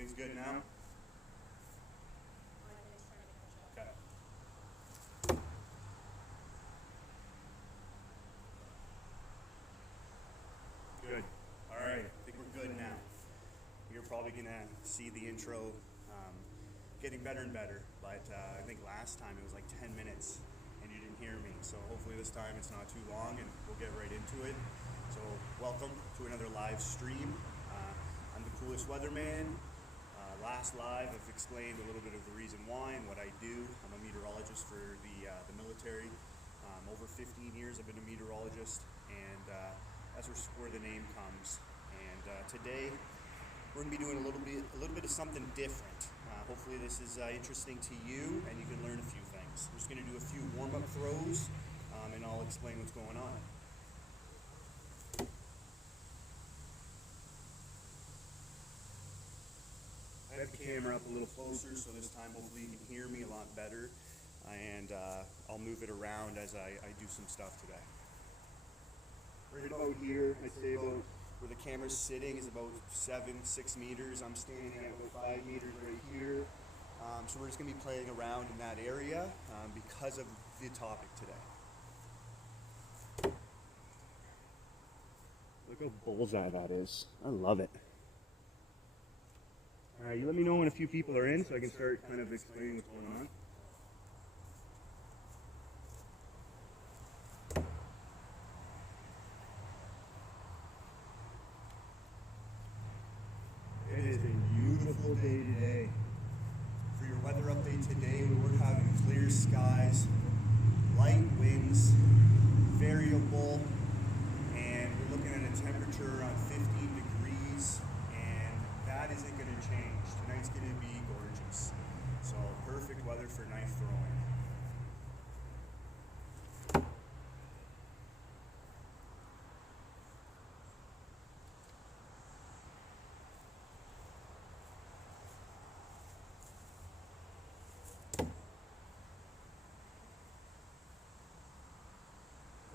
Everything's good now? Okay. Good. All right, I think we're good now. You're probably gonna see the intro getting better and better, but I think last time it was like 10 minutes and you didn't hear me. So hopefully this time it's not too long and we'll get right into it. So welcome to another live stream. I'm the coolest weatherman. Last live, I've explained a little bit of the reason why and what I do. I'm a meteorologist for the military. Over 15 years I've been a meteorologist, and that's where the name comes. And today we're going to be doing a little bit of something different. Hopefully this is interesting to you and you can learn a few things. We're just going to do a few warm-up throws and I'll explain what's going on. I have the camera up a little closer, so this time hopefully you can hear me a lot better, and I'll move it around as I do some stuff today. Right about here, I'd say about where the camera's sitting is about 6 meters. I'm standing at about 5 meters right here. So we're just going to be playing around in that area because of the topic today. Look how bullseye that is. I love it. Alright, you let me know when a few people are in so I can start kind of explaining what's going on. It is a beautiful day today. For your weather update today, we're having clear skies, light winds, variable, and we're looking at a temperature around 15 degrees, and that isn't going to change. Tonight's going to be gorgeous. So perfect weather for knife throwing.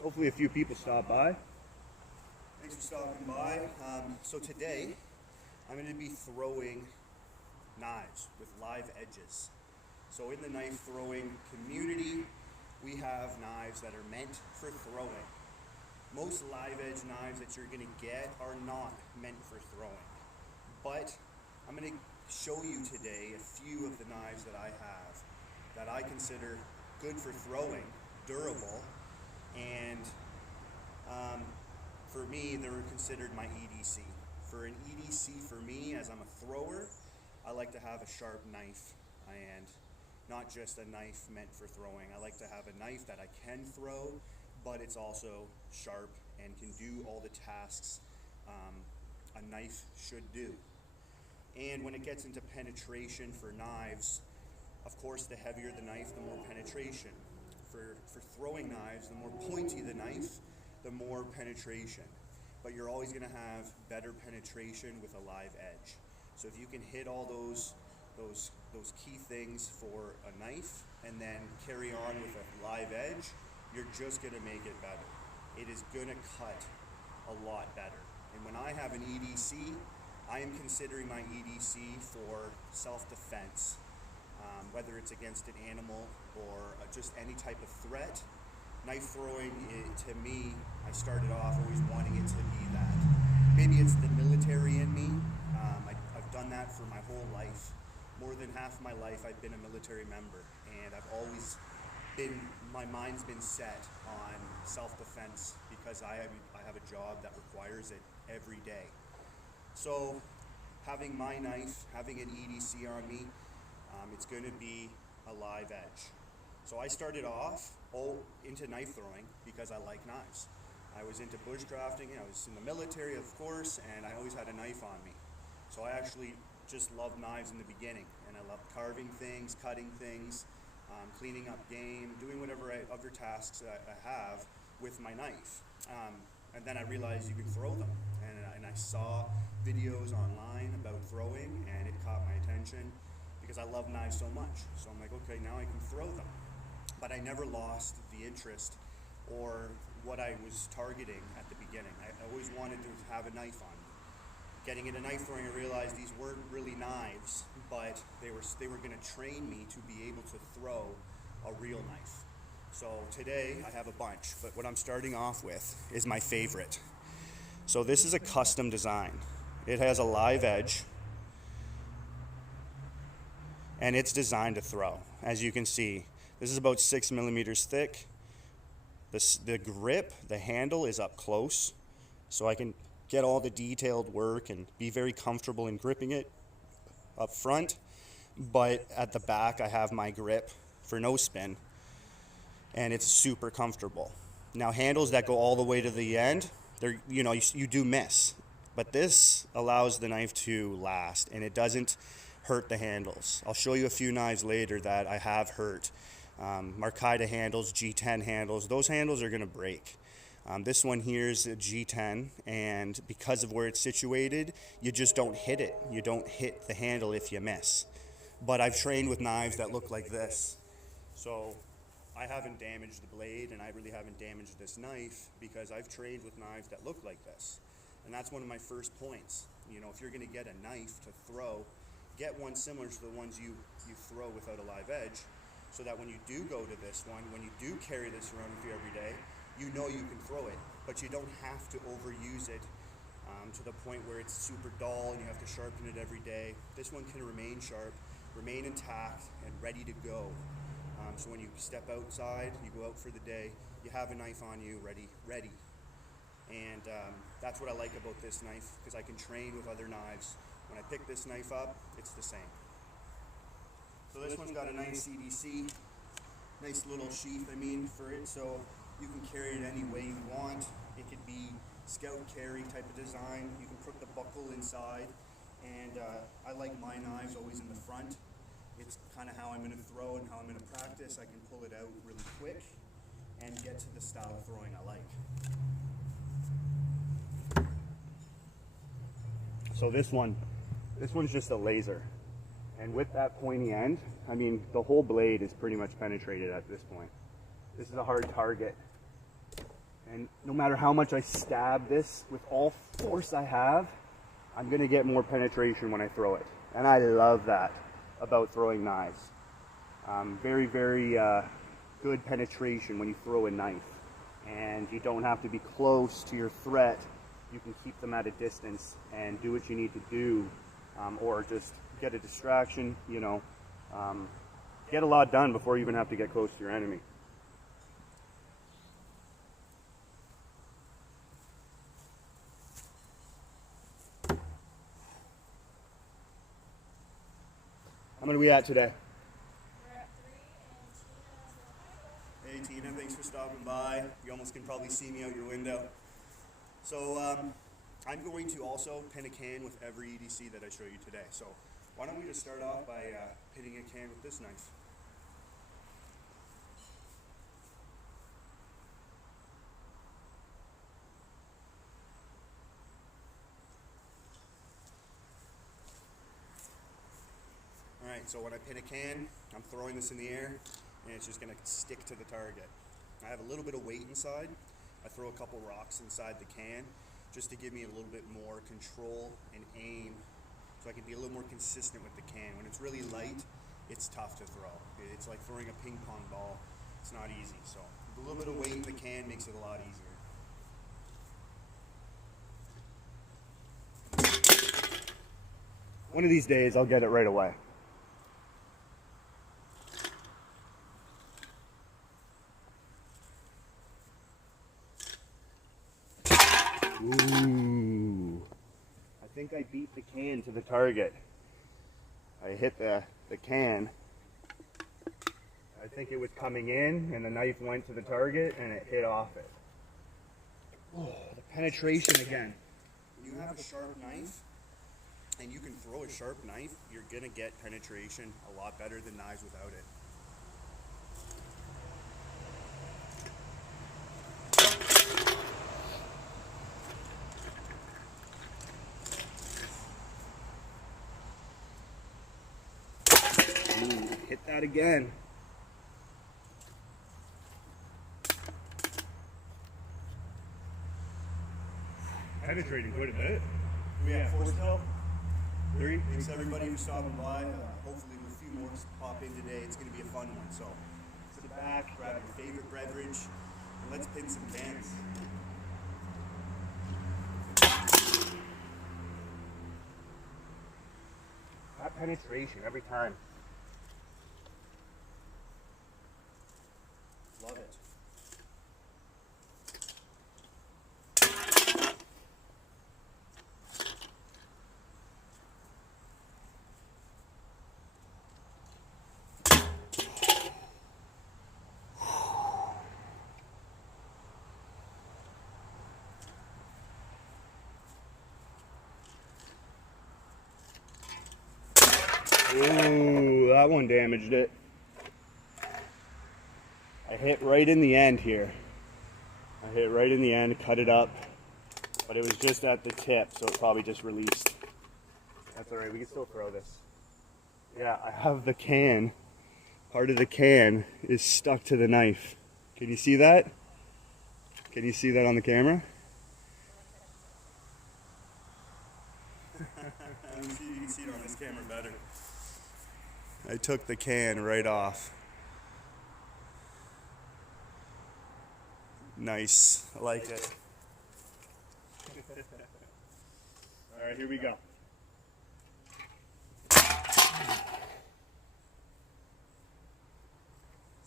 Hopefully a few people stop by. Thanks for stopping by. So today, I'm going to be throwing knives with live edges. So in the knife throwing community, we have knives that are meant for throwing. Most live edge knives that you're going to get are not meant for throwing. But I'm going to show you today a few of the knives that I have that I consider good for throwing, durable, and for me, they're considered my EDC. For an EDC, for me, as I'm a thrower, I like to have a sharp knife, and not just a knife meant for throwing. I like to have a knife that I can throw, but it's also sharp and can do all the tasks a knife should do. And when it gets into penetration for knives, of course, the heavier the knife, the more penetration. For throwing knives, the more pointy the knife, the more penetration. But you're always going to have better penetration with a live edge. So if you can hit all those key things for a knife and then carry on with a live edge, you're just going to make it better. It is going to cut a lot better. And when I have an EDC, I am considering my EDC for self-defense. Whether it's against an animal or just any type of threat. Knife throwing, to me, I started off always wanting it to be that. Maybe it's the military in me. I've done that for my whole life. More than half of my life I've been a military member, and I've always been, my mind's been set on self-defense because I have a job that requires it every day. So having my knife, having an EDC on me, it's going to be a live edge. So I started off into knife throwing because I like knives. I was into bushcrafting, I was in the military of course, and I always had a knife on me. So I actually just loved knives in the beginning, and I loved carving things, cutting things, cleaning up game, doing whatever other tasks I have with my knife. And then I realized you can throw them, and I saw videos online about throwing, and it caught my attention because I love knives so much. So I'm like, okay, now I can throw them. But I never lost the interest or what I was targeting at the beginning. I always wanted to have a knife on me. Getting into knife throwing, I realized these weren't really knives, but they were going to train me to be able to throw a real knife. So today I have a bunch, but what I'm starting off with is my favorite. So this is a custom design. It has a live edge, and it's designed to throw. As you can see, this is about 6 millimeters thick. The grip, the handle is up close, so I can get all the detailed work and be very comfortable in gripping it up front. But at the back, I have my grip for no spin, and it's super comfortable. Now, handles that go all the way to the end, they're, you do miss, but this allows the knife to last, and it doesn't hurt the handles. I'll show you a few knives later that I have hurt. Marcaida handles, G10 handles, those handles are gonna break. This one here is a G10, and because of where it's situated, you just don't hit it. You don't hit the handle if you miss. But I've trained with knives that look like this. So I haven't damaged the blade, and I really haven't damaged this knife because I've trained with knives that look like this. And that's one of my first points. If you're gonna get a knife to throw, get one similar to the ones you throw without a live edge, so that when you do go to this one, when you do carry this around with you every day, you know you can throw it, but you don't have to overuse it to the point where it's super dull and you have to sharpen it every day. This one can remain sharp, remain intact, and ready to go. So when you step outside, you go out for the day, you have a knife on you, ready. And that's what I like about this knife, because I can train with other knives. When I pick this knife up, it's the same. So this one's got a nice EDC, nice little sheath, for it, so you can carry it any way you want. It could be scout carry type of design. You can put the buckle inside, and I like my knives always in the front. It's kind of how I'm going to throw and how I'm going to practice. I can pull it out really quick and get to the style of throwing I like. So this one's just a laser. And with that pointy end, the whole blade is pretty much penetrated at this point. This is a hard target. And no matter how much I stab this with all force I have, I'm gonna get more penetration when I throw it. And I love that about throwing knives. Very, very good penetration when you throw a knife. And you don't have to be close to your threat. You can keep them at a distance and do what you need to do, or just get a distraction, get a lot done before you even have to get close to your enemy. How many are we at today? We're at 3, and Hey Tina, thanks for stopping by. You almost can probably see me out your window. So I'm going to also pin a can with every EDC that I show you today. So why don't we just start off by pinning a can with this knife. Alright, so when I pin a can, I'm throwing this in the air, and it's just going to stick to the target. I have a little bit of weight inside. I throw a couple rocks inside the can just to give me a little bit more control and aim, so I can be a little more consistent with the can. When it's really light, it's tough to throw. It's like throwing a ping pong ball. It's not easy. So a little bit of weight in the can makes it a lot easier. One of these days, I'll get it right away. Ooh. I think I beat the can to the target. I hit the can. I think it was coming in, and the knife went to the target, and it hit off it. Oh, the penetration again. When you have a sharp knife, and you can throw a sharp knife, you're gonna get penetration a lot better than knives without it. Ooh, hit that again. Penetrating quite a bit. We have 4 still. 3. Thanks everybody for stopping by. Hopefully a few more pop in today. It's going to be a fun one. So sit back, grab your favorite beverage, and let's pin some cans. That penetration every time. Love it. Ooh, that one damaged it. I hit right in the end here. I hit right in the end, cut it up, but it was just at the tip, so it probably just released. That's alright, we can still throw this. Yeah, I have the can. Part of the can is stuck to the knife. Can you see that? Can you see that on the camera? You can see it on this camera better. I took the can right off. Nice. I like it. Alright, here we go.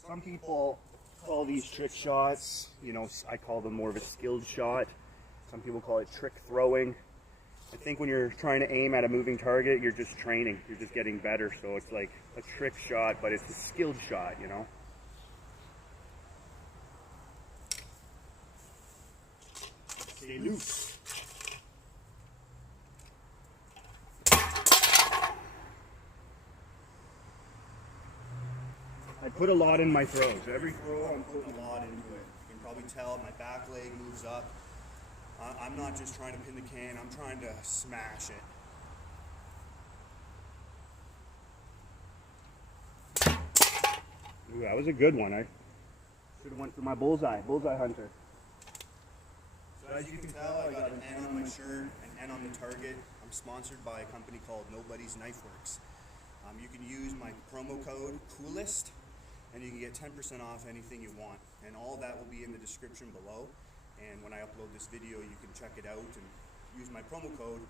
Some people call these trick shots, you know, I call them more of a skilled shot. Some people call it trick throwing. I think when you're trying to aim at a moving target, you're just training. You're just getting better. So it's like a trick shot, but it's a skilled shot, you know? Stay loose. I put a lot in my throws. Every throw I'm putting a lot into it. You can probably tell my back leg moves up. I'm not just trying to pin the can, I'm trying to smash it. Ooh, that was a good one. I should have went for my bullseye hunter. So as you can tell, I got an N on my shirt, an N on the target. I'm sponsored by a company called Nobody's Knife Works. You can use my promo code COOLEST and you can get 10% off anything you want. And all that will be in the description below. And when I upload this video, you can check it out and use my promo code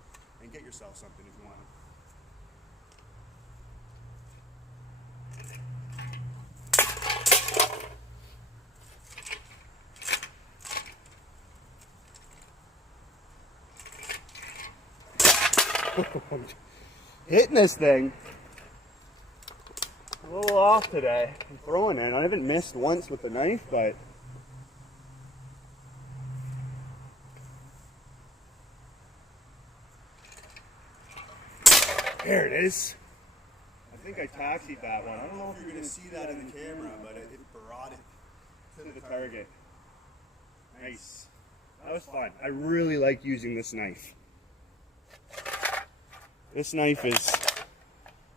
and get yourself something if you want. Hitting this thing. A little off today. I'm throwing it. I haven't missed once with the knife, but there it is. I think I taxied that one. I don't know if you're going to see that in the camera, but it brought it To the target. Nice. That was fun. I really like using this knife. This knife is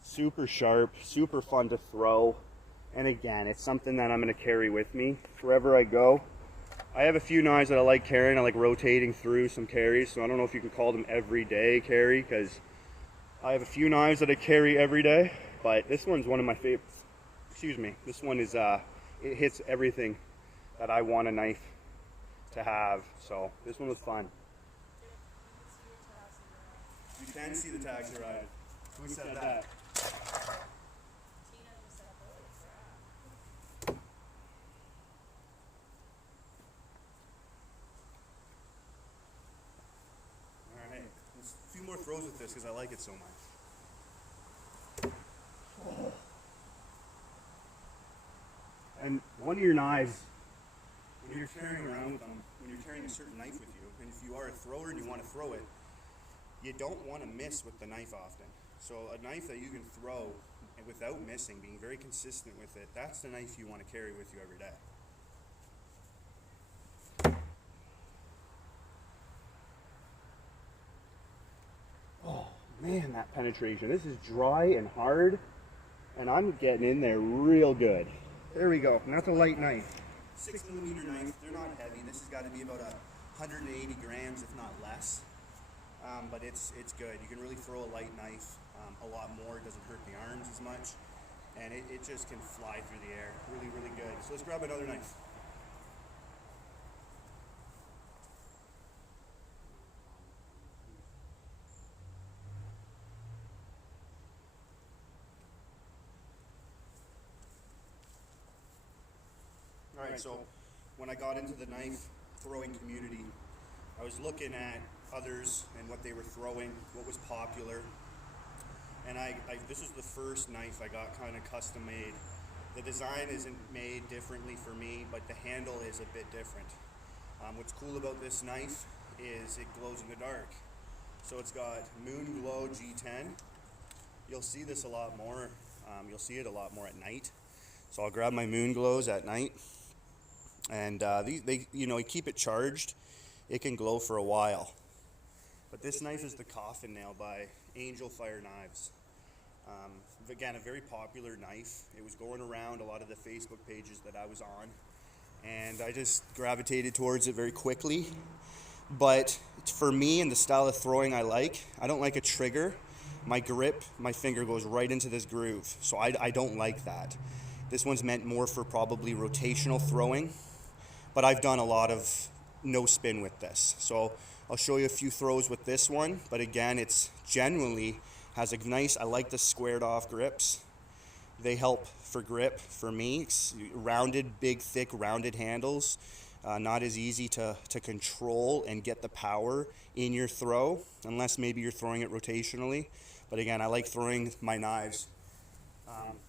super sharp, super fun to throw. And again, it's something that I'm going to carry with me wherever I go. I have a few knives that I like carrying. I like rotating through some carries, so I don't know if you can call them everyday carry, because I have a few knives that I carry every day, but this one's one of my favorites. Excuse me. This one is, it hits everything that I want a knife to have, so this one was fun. You can see the taxi ride. Who said that? Alright, let's a few more throws with this because I like it so much. And one of your knives, When you're carrying around with them, when you're carrying a certain knife with you, and if you are a thrower and you want to throw it, you don't want to miss with the knife often. So a knife that you can throw without missing, being very consistent with it, that's the knife you want to carry with you every day. oh man, that penetration. This is dry and hard, and I'm getting in there real good. There we go, and that's a light knife. 6mm knife, they're not heavy. This has got to be about 180 grams, if not less. but it's good. You can really throw a light knife a lot more. It doesn't hurt the arms as much, and it just can fly through the air. Really, really good. So let's grab another knife. All right, so when I got into the knife throwing community, I was looking at others and what they were throwing, what was popular, and this was the first knife I got kind of custom made. The design isn't made differently for me, but the handle is a bit different. What's cool about this knife is it glows in the dark. So it's got Moon Glow G10. You'll see this a lot more. You'll see it a lot more at night. So I'll grab my Moon Glows at night, and you keep it charged. It can glow for a while. But this knife is the Coffin Nail by Angel Fire Knives. Again, a very popular knife. It was going around a lot of the Facebook pages that I was on, and I just gravitated towards it very quickly. But for me and the style of throwing I don't like a trigger. My grip, my finger goes right into this groove, so I don't like that. This one's meant more for probably rotational throwing, but I've done a lot of no spin with this. So I'll show you a few throws with this one, but again, it's genuinely has a nice, I like the squared off grips. They help for grip for me. It's rounded, big, thick, rounded handles. Not as easy to control and get the power in your throw, unless maybe you're throwing it rotationally. But again, I like throwing my knives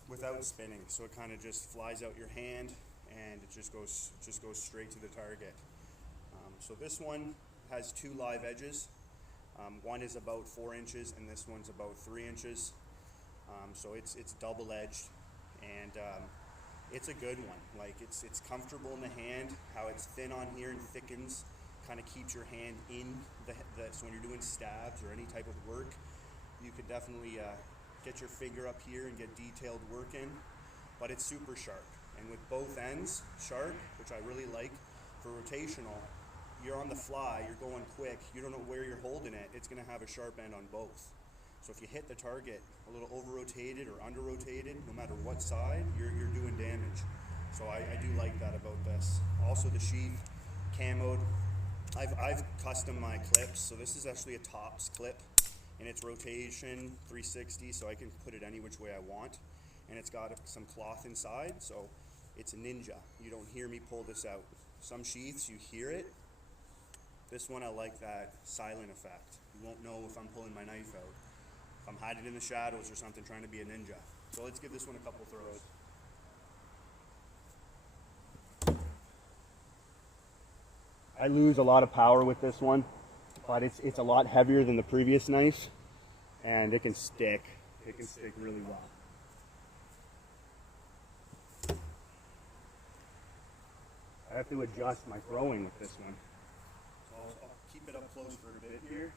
without spinning, so it kind of just flies out your hand and it just goes straight to the target. So this one has two live edges. One is about 4 inches and this one's about 3 inches. So it's double-edged, and it's a good one. Like it's comfortable in the hand. How it's thin on here and thickens, kind of keeps your hand in so when you're doing stabs or any type of work, you could definitely get your finger up here and get detailed work in. But it's super sharp, and with both ends sharp, which I really like for rotational. You're on the fly, you're going quick, you don't know where you're holding it, it's going to have a sharp end on both. So if you hit the target a little over-rotated or under-rotated, no matter what side, you're doing damage. So I do like that about this. Also the sheath, camoed. I've custom my clips, so this is actually a tops clip, and it's rotation 360, so I can put it any which way I want. And it's got some cloth inside, so it's a ninja. You don't hear me pull this out. Some sheaths, you hear it. This one, I like that silent effect. You won't know if I'm pulling my knife out. If I'm hiding in the shadows or something, trying to be a ninja. So let's give this one a couple throws. I lose a lot of power with this one, but it's a lot heavier than the previous knife, and it can stick. It can stick really well. I have to adjust my throwing with this one. I'll keep it up close for a bit here.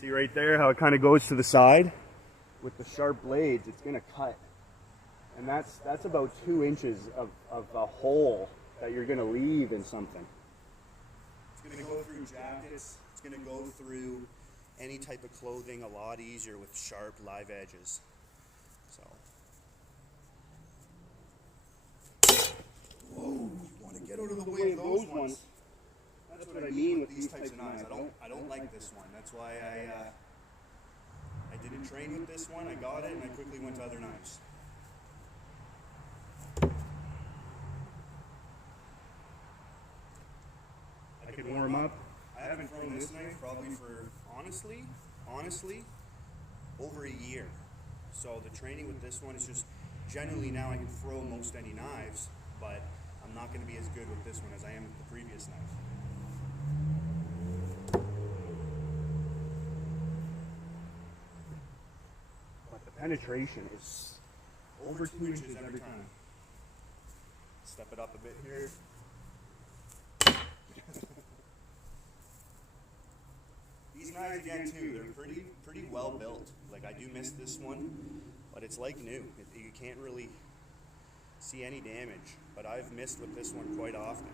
See right there how it kind of goes to the side? With the sharp blades, it's going to cut. And that's about 2 inches of a hole that you're going to leave in something. It's going to go through jackets. It's going to go through any type of clothing a lot easier with sharp live edges. So. Whoa, you want to get out of the way of those ones. That's what I mean with these types of knives. I don't like this one. That's why I didn't train with this one. I got it and I quickly went to other knives. I could warm up. I haven't thrown this knife probably for honestly over a year. So the training with this one is just generally now I can throw most any knives, but I'm not going to be as good with this one as I am with the previous knife. But the penetration is over 2 inches every time. Step it up a bit here. These knives again too, they're pretty well built. Like I do miss this one, but it's like new. You can't really see any damage, but I've missed with this one quite often.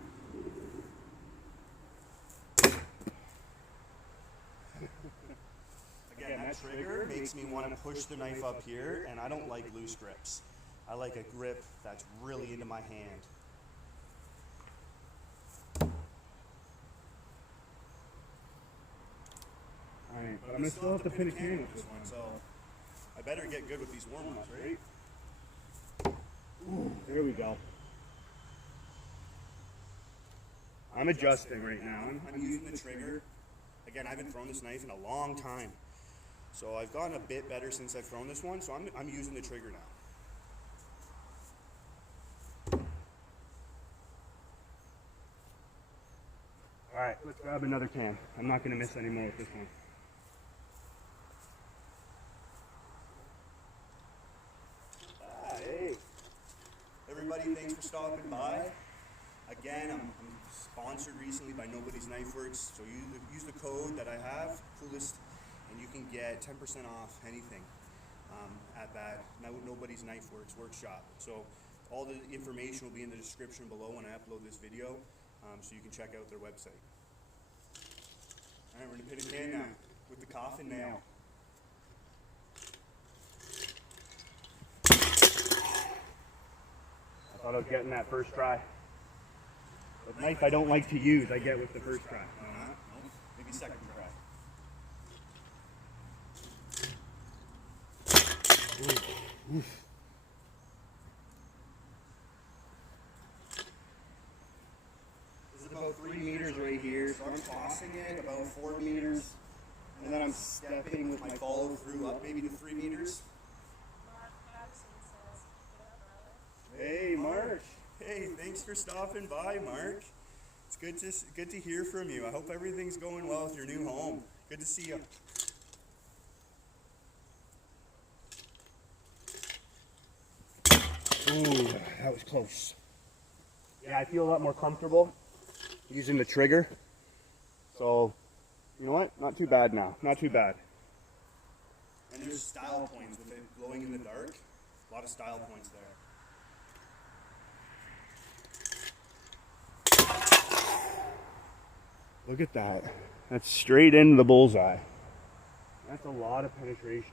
Again, that trigger makes me want to push the knife up here, and I don't like loose grips. I like a grip that's really into my hand. Alright, but I'm gonna still have to pin a can with this one, so I better get good with these warm-ups, right? Ooh, there we go. I'm adjusting right now. I'm using the trigger. Again, I haven't thrown this knife in a long time. So I've gotten a bit better since I've thrown this one, so I'm using the trigger now. Alright, let's grab another can. I'm not gonna miss any more with this one. Hey, everybody, thanks for stopping by. Again, I'm sponsored recently by Nobody's Knife Works, so use the code that I have, coolest, and you can get 10% off anything at that Nobody's Knife Works workshop. So all the information will be in the description below when I upload this video, so you can check out their website. All right, we're gonna pin a can now with the coffin nail. I thought I was getting that first try. The knife I don't like to use, I get with the first try. No, maybe second try. Oof. This is about 3 meters right here, so I'm tossing it about 4 meters, and then I'm stepping with my follow through up maybe to 3 meters. Hey, Mark. Hey, thanks for stopping by, Mark. It's good to hear from you. I hope everything's going well with your new home. Good to see you. Ooh, that was close. Yeah, I feel a lot more comfortable using the trigger. So, you know what? Not too bad now. Not too bad. And there's style points with it glowing in the dark. A lot of style points there. Look at that. That's straight into the bullseye. That's a lot of penetration.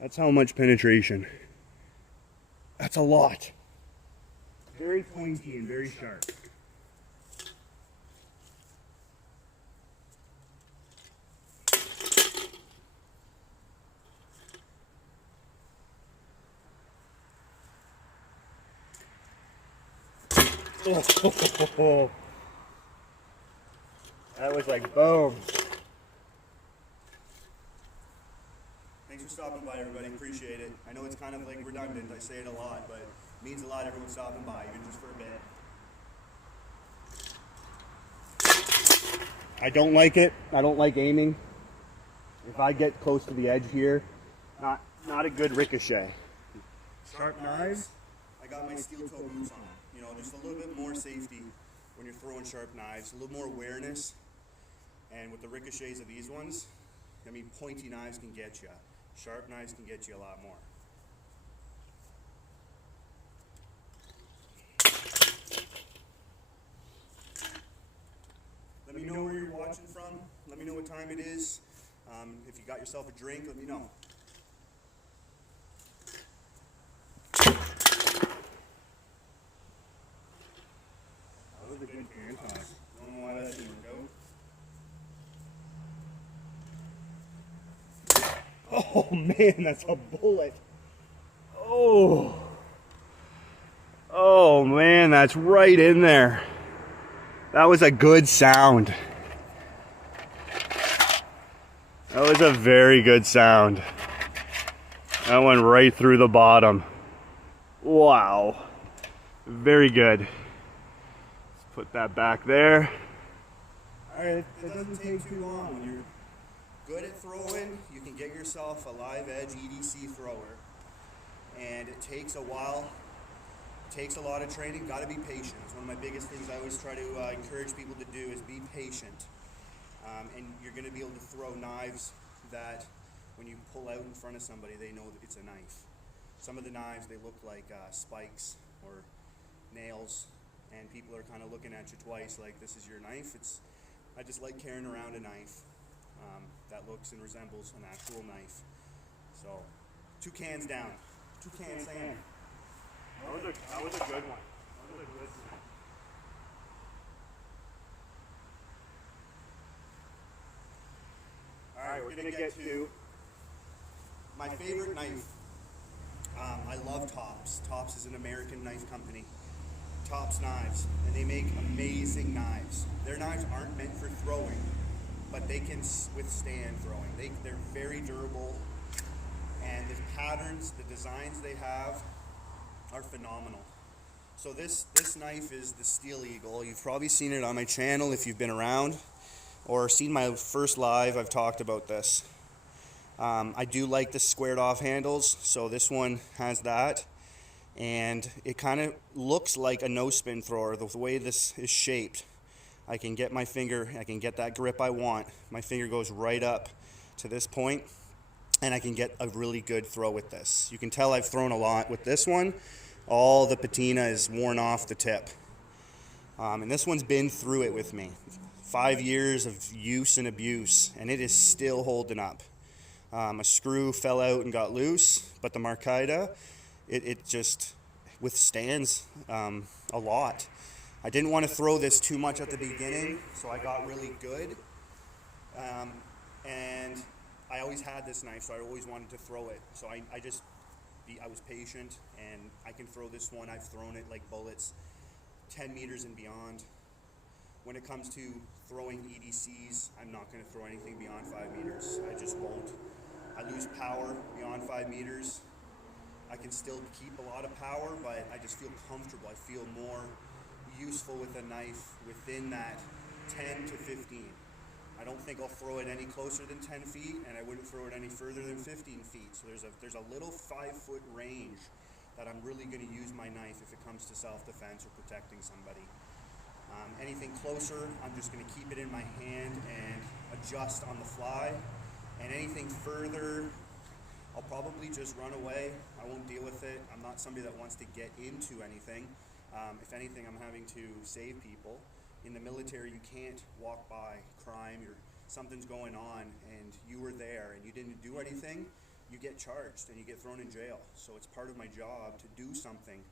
That's how much penetration. That's a lot. Very pointy and very sharp. Oh, that was like boom. Thanks for stopping by, everybody. Appreciate it. I know it's kind of like redundant. I say it a lot, but it means a lot everyone stopping by, even just for a bit. I don't like it. I don't like aiming. If I get close to the edge here, not a good ricochet. Sharp knives. I got my steel toe boots on. You know, just a little bit more safety when you're throwing sharp knives, a little more awareness. And with the ricochets of these ones, I mean, pointy knives can get you. Sharp knives can get you a lot more. Let me know where you're watching from. Let me know what time it is. If you got yourself a drink, let me know. That was a good can toss. Don't know why that didn't work out. Oh man, that's a bullet. Oh. Oh man, that's right in there. That was a good sound. That was a very good sound. That went right through the bottom. Wow. Very good. Let's put that back there. Alright, it doesn't take too long. When you're good at throwing, you can get yourself a live edge EDC thrower. And it takes a while. It takes a lot of training. Got to be patient. It's one of my biggest things I always try to encourage people to do is be patient. And you're going to be able to throw knives that when you pull out in front of somebody, they know that it's a knife. Some of the knives, they look like spikes or nails, and people are kind of looking at you twice like, this is your knife. I just like carrying around a knife. that looks and resembles an actual knife. So, 2 cans down. 2 cans down. That was a good one. That was a good one. Alright, we're gonna get to my favorite knife. I love Tops. Tops is an American knife company. Tops Knives, and they make amazing knives. Their knives aren't meant for throwing, but they can withstand throwing. They're very durable, and the patterns, the designs they have are phenomenal. So this knife is the Steel Eagle. You've probably seen it on my channel if you've been around, or seen my first live. I've talked about this. I do like the squared off handles, so this one has that. And it kind of looks like a no spin thrower, the way this is shaped. I can get my finger, I can get that grip I want. My finger goes right up to this point, and I can get a really good throw with this. You can tell I've thrown a lot with this one. All the patina is worn off the tip. And this one's been through it with me. 5 years of use and abuse, and it is still holding up. A screw fell out and got loose, but the Marcaida, it just withstands a lot. I didn't want to throw this too much at the beginning, so I got really good. And I always had this knife, so I always wanted to throw it. So I was patient, and I can throw this one. I've thrown it like bullets, 10 meters and beyond. When it comes to throwing EDCs, I'm not going to throw anything beyond 5 meters. I just won't. I lose power beyond 5 meters. I can still keep a lot of power, but I just feel comfortable. I feel more useful with a knife within that 10 to 15. I don't think I'll throw it any closer than 10 feet, and I wouldn't throw it any further than 15 feet. So there's a little 5-foot range that I'm really going to use my knife if it comes to self-defense or protecting somebody. Anything closer, I'm just going to keep it in my hand and adjust on the fly. And anything further, I'll probably just run away. I won't deal with it. I'm not somebody that wants to get into anything. If anything, I'm having to save people. In the military, you can't walk by crime or something's going on and you were there and you didn't do anything, you get charged and you get thrown in jail. So it's part of my job to do something.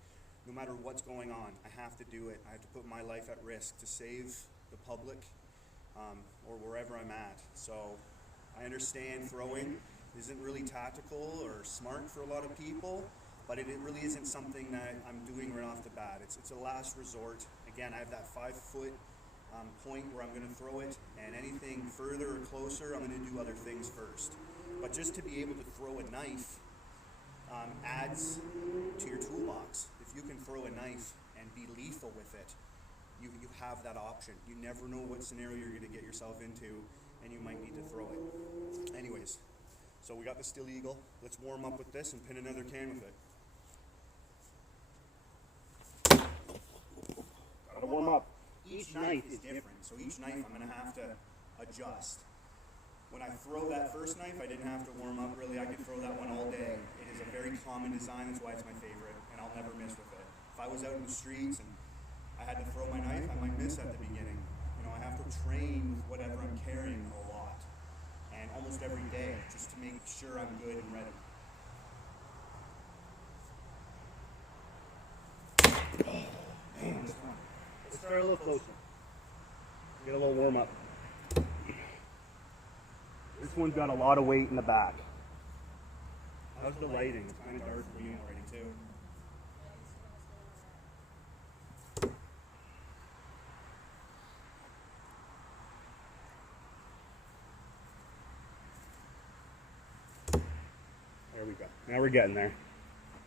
No matter what's going on, I have to do it. I have to put my life at risk to save the public or wherever I'm at. So I understand throwing isn't really tactical or smart for a lot of people, but it really isn't something that I'm doing right off the bat. It's a last resort. Again, I have that 5-foot point where I'm going to throw it, and anything further or closer, I'm going to do other things first. But just to be able to throw a knife adds to your toolbox. If you can throw a knife and be lethal with it, you have that option. You never know what scenario you're going to get yourself into, and you might need to throw it. Anyways, so we got the Steel Eagle. Let's warm up with this and pin another can with it. Gotta warm up. Each knife is different, so each knife I'm going to have to adjust. When I throw that first knife, I didn't have to warm up really. I could throw that one all day. It is a very common design, that's why it's my favorite, and I'll never miss with it. If I was out in the streets and I had to throw my knife, I might miss at the beginning. You know, I have to train with whatever I'm carrying a lot, and almost every day, just to make sure I'm good and ready. Let's start a little closer. Get a little warm up. This one's got a lot of weight in the back. How's the lighting? It's kind of dark for me already too. There we go. Now we're getting there.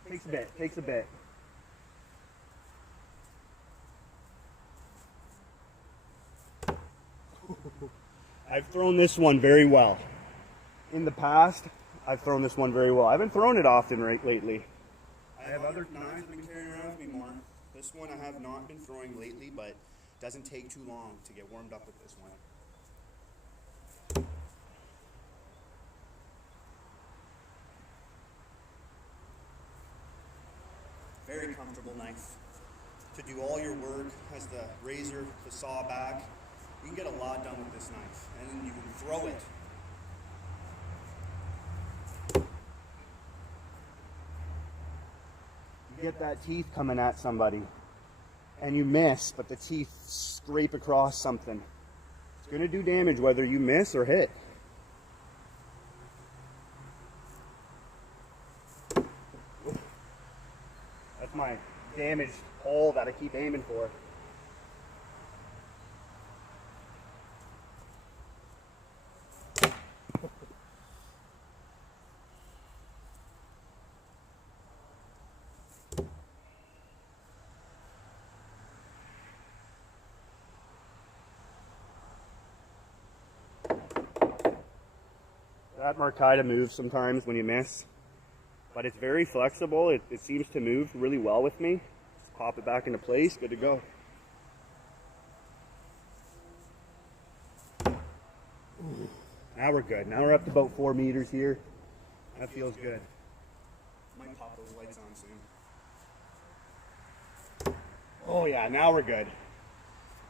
Takes a bit. Takes a bit. I've thrown this one very well. In the past, I've thrown this one very well. I haven't thrown it often lately. I have other knives I've been carrying around with me more. This one I have not been throwing lately, but it doesn't take too long to get warmed up with this one. Very comfortable knife. To do all your work, has the razor, the saw back. You can get a lot done with this knife, and then you can throw it get that teeth coming at somebody and you miss, but the teeth scrape across something. It's going to do damage whether you miss or hit. That's my damaged hole that I keep aiming for. That Markita moves sometimes when you miss, but it's very flexible. It seems to move really well with me. Pop it back into place, good to go. Now we're good. Now we're up to about 4 meters here. That feels good. Might pop those lights on soon. Oh yeah, now we're good.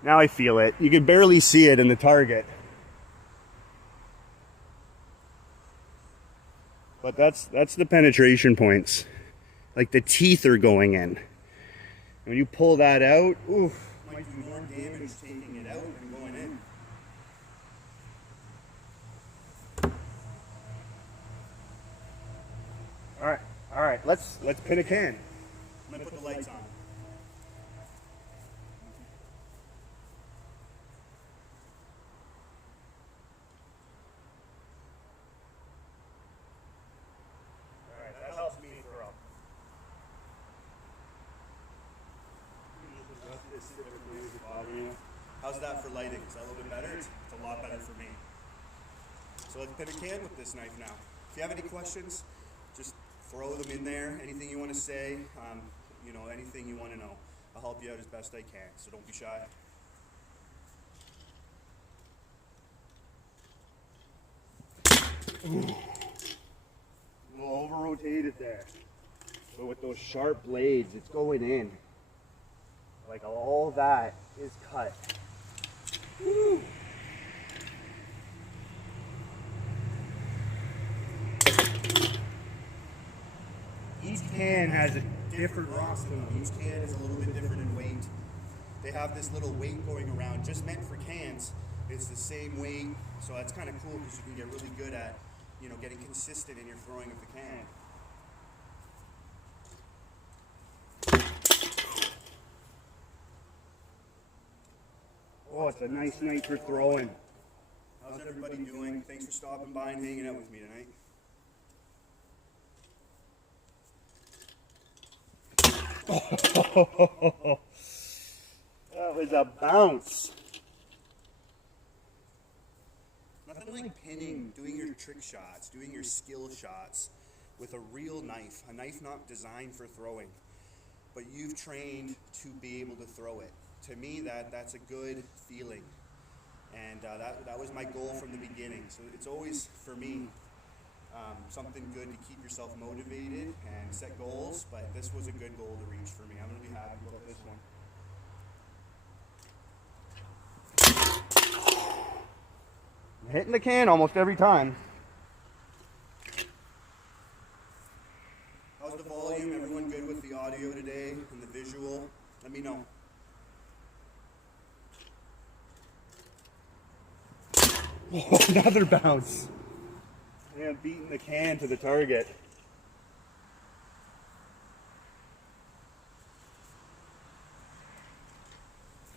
Now I feel it. You can barely see it in the target. But that's the penetration points. Like the teeth are going in. When you pull that out, oof. Might do more damage taking it out than going in. All right, let's pin a can. I'm gonna put the lights on. That helps me throw. How's that for lighting? Is that a little bit better? It's a lot better for me. So let's pin a can with this knife now. If you have any questions, just throw them in there. Anything you want to say, you know, anything you want to know. I'll help you out as best I can, so don't be shy. Ooh. A little over-rotated there. But with those sharp blades, it's going in. Like all that is cut. Woo. Each can has a different rocks to them. Each can is a little bit different in weight. They have this little weight going around, just meant for cans. It's the same weight, so that's kind of cool because you can get really good at, you know, getting consistent in your throwing of the can. Oh, it's a nice night for throwing. How's everybody doing? Thanks for stopping by and hanging out with me tonight. That was a bounce. Nothing like pinning, doing your trick shots, doing your skill shots with a real knife. A knife not designed for throwing, but you've trained to be able to throw it. To me, that's a good feeling. And that was my goal from the beginning. So it's always, for me, something good to keep yourself motivated and set goals, but this was a good goal to reach for me. I'm going to be happy about this one. Hitting the can almost every time. How's the volume? Everyone good with the audio today and the visual? Let me know. Oh, another bounce. Yeah, beating the can to the target.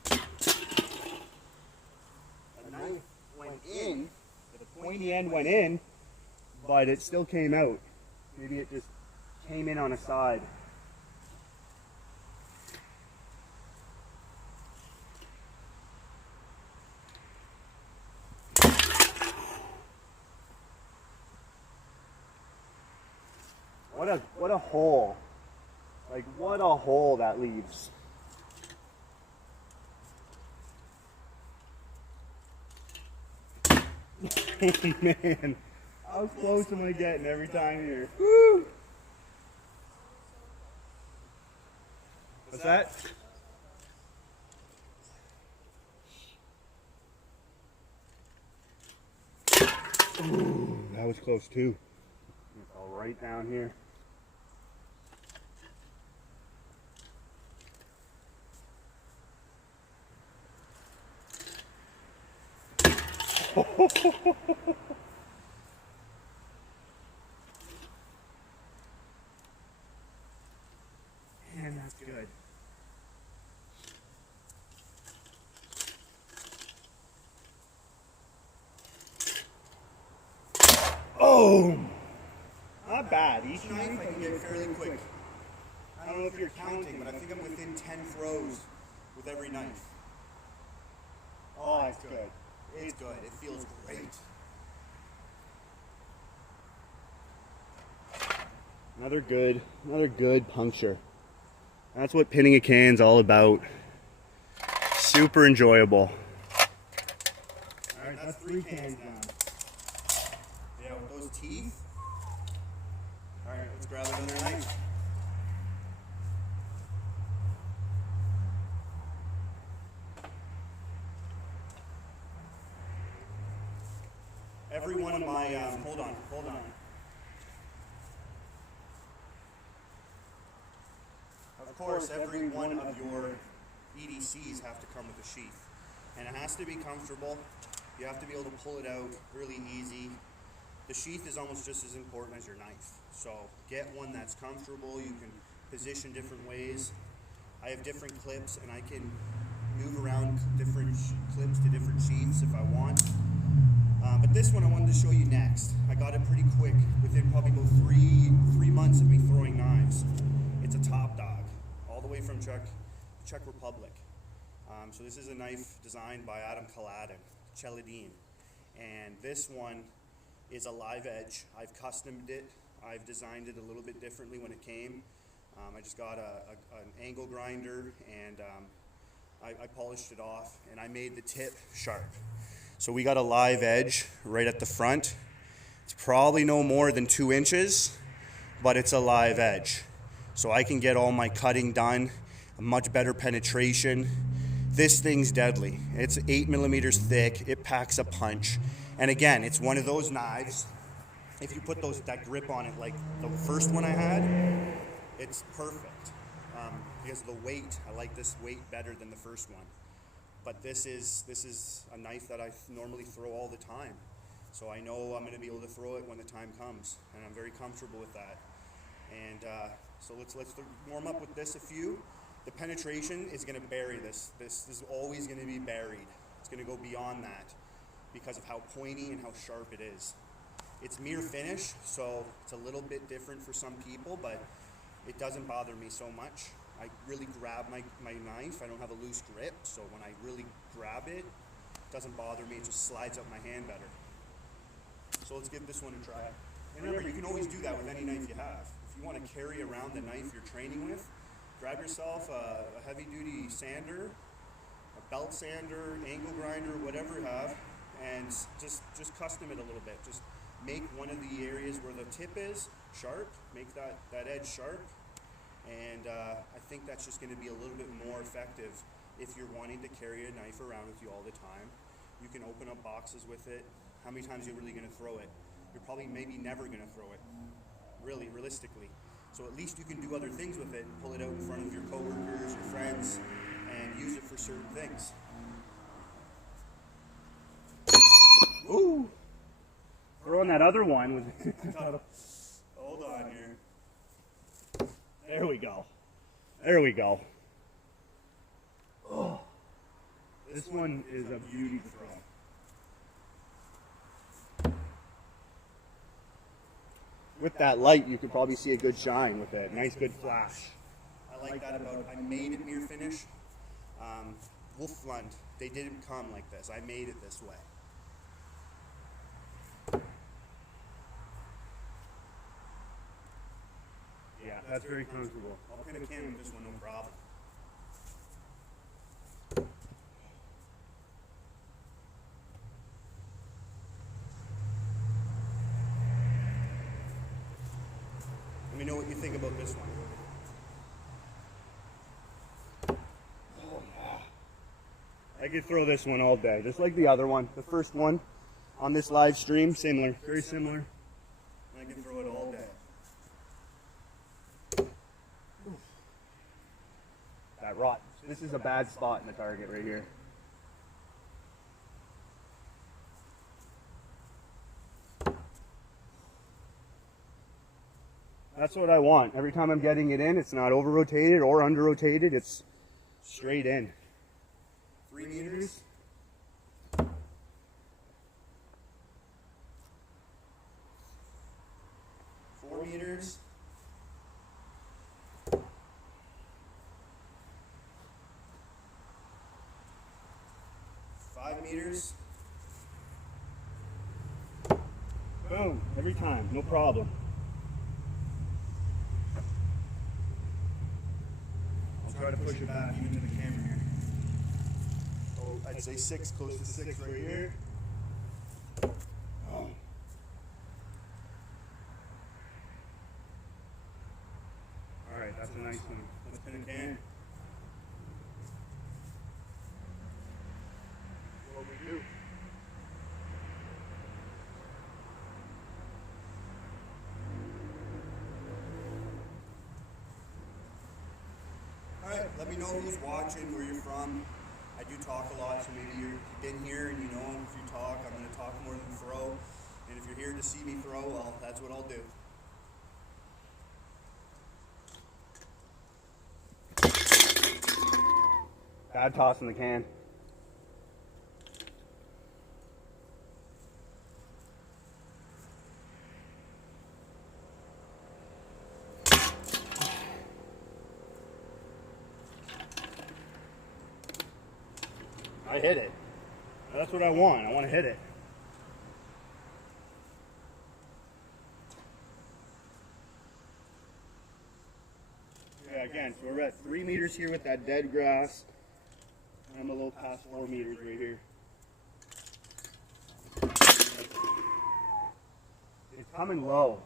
The knife went in, the pointy end went in, but it still came out. Maybe it just came in on a side. What a hole. Like, what a hole that leaves. Man, how close am I getting every time here? Woo! What's that? Ooh, that was close too. It's all right down here. Man, that's good. Oh! Not bad. Each Knife I can get fairly quick. I don't know if you're counting, but I think I'm within 10 throws with every knife. Oh, it's good. It's good. It feels great. Another good puncture. That's what pinning a can's all about. Super enjoyable. Alright, that's 3 cans now. Yeah, with those teeth. Alright, let's grab another knife. Every one of my, hold on. Of course, every one of your EDCs have to come with a sheath. And it has to be comfortable. You have to be able to pull it out really easy. The sheath is almost just as important as your knife. So get one that's comfortable. You can position different ways. I have different clips and I can move around different clips to different sheaths if I want. But this one I wanted to show you next. I got it pretty quick, within probably about three months of me throwing knives. It's a top dog, all the way from Czech Republic. So this is a knife designed by Adam Cheladin. And this one is a live edge. I've customed it. I've designed it a little bit differently when it came. I just got an angle grinder and I polished it off and I made the tip sharp. So we got a live edge right at the front. It's probably no more than 2 inches, but it's a live edge. So I can get all my cutting done, a much better penetration. This thing's deadly. It's 8 millimeters thick. It packs a punch. And again, it's one of those knives. If you put that grip on it like the first one I had, it's perfect. Because of the weight, I like this weight better than the first one. But this is a knife that I normally throw all the time. So I know I'm going to be able to throw it when the time comes. And I'm very comfortable with that. And so let's warm up with this a few. The penetration is going to bury this. This is always going to be buried. It's going to go beyond that because of how pointy and how sharp it is. It's mirror finish, so it's a little bit different for some people, but it doesn't bother me so much. I really grab my knife. I don't have a loose grip, so when I really grab it, it doesn't bother me. It just slides up my hand better. So let's give this one a try. And remember, you can always do that with any knife you have. If you want to carry around the knife you're training with, grab yourself a heavy-duty sander, a belt sander, angle grinder, whatever you have, and just custom it a little bit. Just make one of the areas where the tip is sharp, make that edge sharp, and I think that's just going to be a little bit more effective if you're wanting to carry a knife around with you all the time. You can open up boxes with it. How many times are you really going to throw it? You're probably maybe never going to throw it, really, realistically. So at least you can do other things with it, pull it out in front of your coworkers, your friends, and use it for certain things. Ooh! Throwing that other one was... Hold on here. There we go. There we go. Oh, this one is a beauty to throw. With that light, you could probably see a good shine with it. Nice, good flash. I like that about it. I made it mirror finish. Wolf Lund, they didn't come like this. I made it this way. Yeah, that's very comfortable. I'll pin a can with this one, no problem. Let me know what you think about this one. I could throw this one all day, just like the other one. The first one on this live stream, similar, very similar. I can throw it all day. That rot. This is a bad spot in the target right here. That's what I want. Every time I'm getting it in, it's not over-rotated or under-rotated. It's straight in. 3 meters. 4 meters. 5 meters. Boom, every time, no problem. I'll try to push it back even to the camera here. Oh, I'd say 6, close to 6 right here. Oh. Alright, that's a nice one. Let's pin a can. What we do. Alright, let me know who's watching, where you're from. I do talk a lot, so maybe you've been here and you know if you talk, I'm going to talk more than throw. And if you're here to see me throw, well, that's what I'll do. Bad toss in the can. I hit it. That's what I want. I want to hit it. Yeah, again, so we're at 3 meters here with that dead grass. I'm a little past 4 meters right here. It's coming low.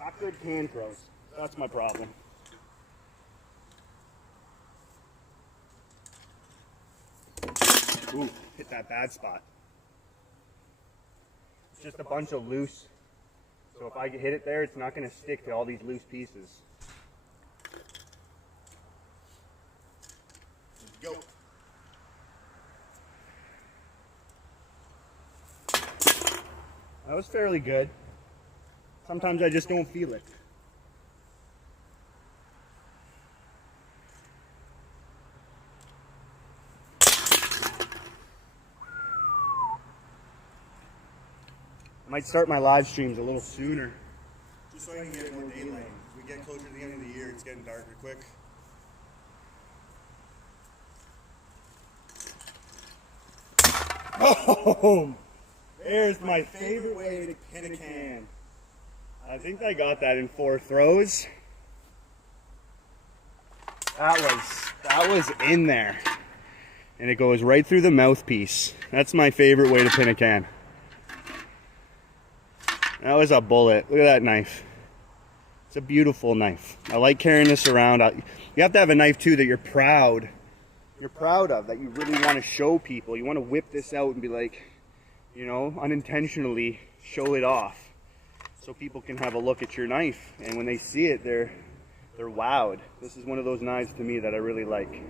Not good can throws. That's my problem. Ooh, hit that bad spot. It's just a bunch of loose. So if I hit it there, it's not going to stick to all these loose pieces. Go. That was fairly good. Sometimes I just don't feel it. I might start my live streams a little sooner. Just so I can get more daylight. As we get closer to the end of the year, it's getting darker quick. Boom! There's my favorite way to pin a can. I think I got that in 4 throws. That was in there. And it goes right through the mouthpiece. That's my favorite way to pin a can. That was a bullet. Look at that knife. It's a beautiful knife. I like carrying this around. You have to have a knife too that you're proud of, that you really want to show people. You want to whip this out and be like, you know, unintentionally show it off so people can have a look at your knife, and when they see it, they're wowed. This is one of those knives to me that I really like.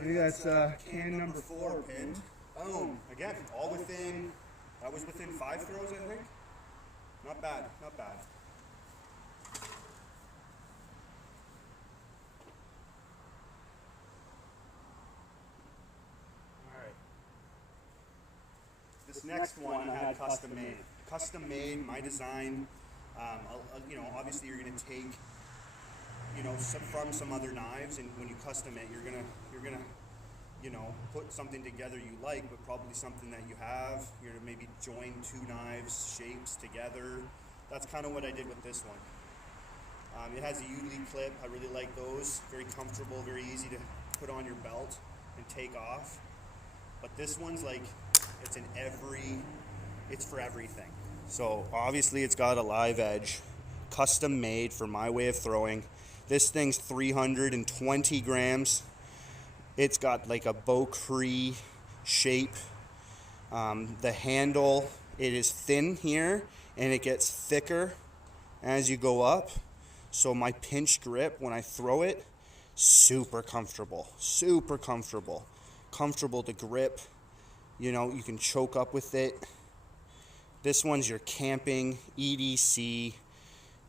I think that's can number 4 pinned. Boom. Again, all within, that was within 5 throws, I think. Not bad, not bad. This next one I had custom made. Custom made, my design. You know, obviously you're gonna take, you know, from some other knives, and when you custom it, you're gonna, you know, put something together you like, but probably something that you have. You're gonna maybe join 2 knives, shapes together. That's kind of what I did with this one. It has a U-lead clip. I really like those. Very comfortable, very easy to put on your belt and take off. But this one's like, it's for everything. So obviously it's got a live edge, custom made for my way of throwing. This thing's 320 grams. It's got like a Beaucree shape. The handle, it is thin here and it gets thicker as you go up. So my pinch grip when I throw it, super comfortable, comfortable to grip. You know, you can choke up with it. This one's your camping, EDC,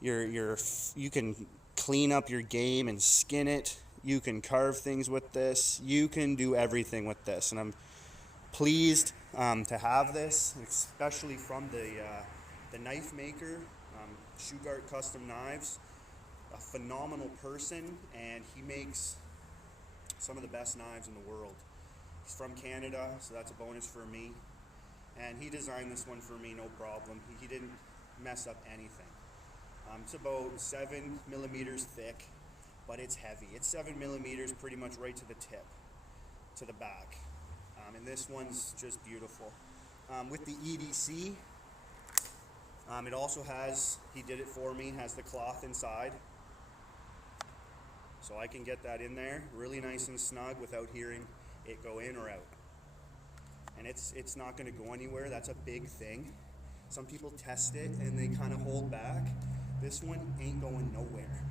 you can clean up your game and skin it. You can carve things with this. You can do everything with this, and I'm pleased to have this, especially from the knife maker, Shugart Custom Knives. A phenomenal person, and he makes some of the best knives in the world. He's from Canada, so that's a bonus for me. And he designed this one for me, no problem. He didn't mess up anything. It's about 7 millimeters thick, but it's heavy. It's 7 millimeters pretty much right to the tip, to the back. And this one's just beautiful. With the EDC, it also has, he did it for me, has the cloth inside. So I can get that in there really nice and snug without hearing it go in or out. And it's not going to go anywhere. That's a big thing. Some people test it and they kind of hold back. This one ain't going nowhere.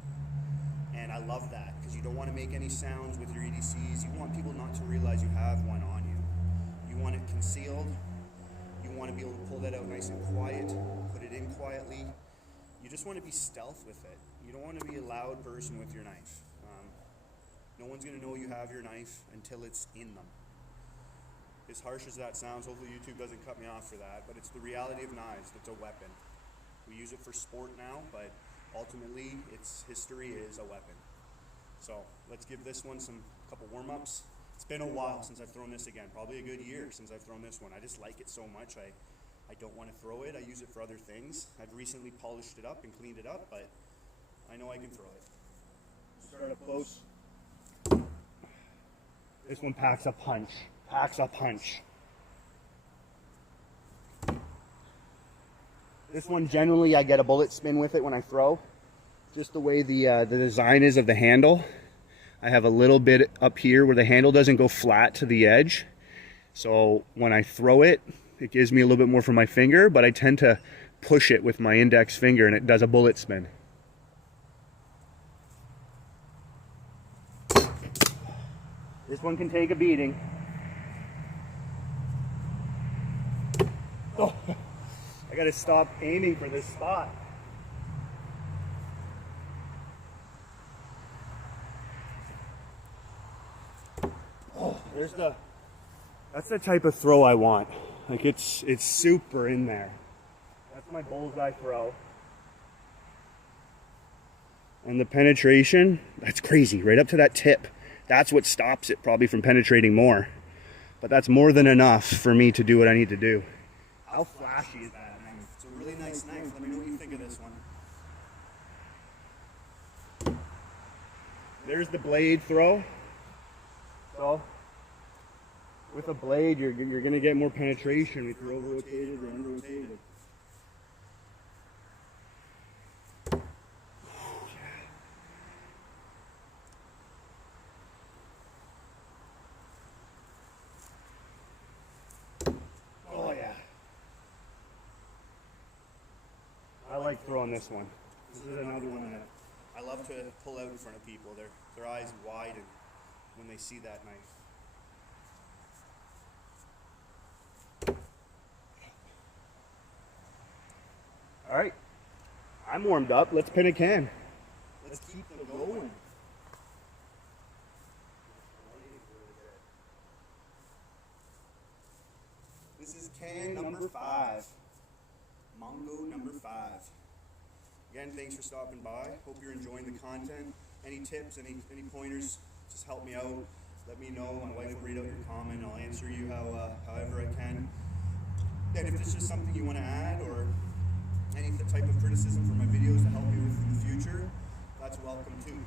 And I love that because you don't want to make any sounds with your EDCs. You want people not to realize you have one on you. You want it concealed. You want to be able to pull that out nice and quiet, put it in quietly. You just want to be stealth with it. You don't want to be a loud person with your knife. No one's going to know you have your knife until it's in them. As harsh as that sounds, hopefully YouTube doesn't cut me off for that, but it's the reality of knives. It's a weapon. We use it for sport now, but ultimately its history is a weapon. So let's give this one a couple warm-ups. It's been a while since I've thrown this again, probably a good year since I've thrown this one. I just like it so much, I don't want to throw it. I use it for other things. I've recently polished it up and cleaned it up, but I know I can throw it. Start up close. This one packs a punch. Packs a punch. This one, generally, I get a bullet spin with it when I throw. Just the way the design is of the handle. I have a little bit up here where the handle doesn't go flat to the edge. So when I throw it, it gives me a little bit more from my finger, but I tend to push it with my index finger and it does a bullet spin. This one can take a beating. Oh, I gotta stop aiming for this spot. Oh, that's the type of throw I want. Like it's super in there. That's my bullseye throw. And the penetration, that's crazy, right up to that tip. That's what stops it probably from penetrating more. But that's more than enough for me to do what I need to do. How flashy is that knife? It's a really nice knife. Let me know what you think of this one. There's the blade throw. So with a blade, you're going to get more penetration if you're over-rotated or under-rotated. Oh yeah. I like throwing this one. This is another one that I love to pull out in front of people. Their eyes widen when they see that knife. All right, I'm warmed up. Let's pin a can. Let's keep them going. This is can number 5. Mongo number 5. Again, thanks for stopping by. Hope you're enjoying the content. Any tips, any pointers, just help me out. Let me know. My wife will read out your comment. I'll answer you however I can. And if there's just something you want to add or any type of criticism for my videos to help you with in the future, that's welcome too.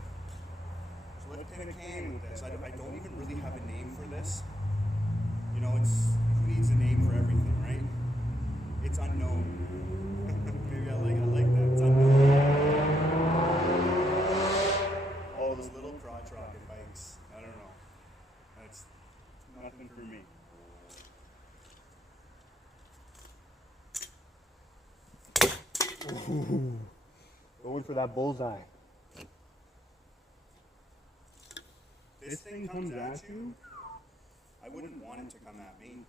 So let's pin a can with this. I don't even really have a name for this. You know, who needs a name for everything, right? It's unknown. Maybe I like that. It's unknown. Oh, those little crotch rocket bikes. I don't know. That's nothing for me. Ooh, going for that bullseye. This thing comes at you, I wouldn't want it to come at me.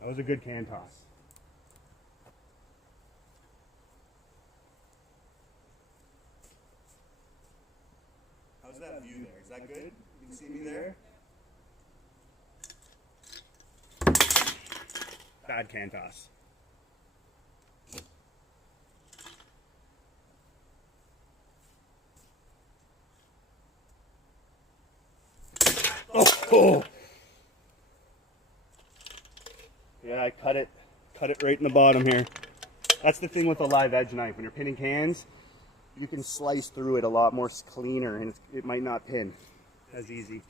That was a good can toss. How's that view there? Is that good? You can see me there? Bad can toss. Oh! Yeah, I cut it right in the bottom here. That's the thing with a live edge knife. When you're pinning cans, you can slice through it a lot more cleaner, and it might not pin as easy.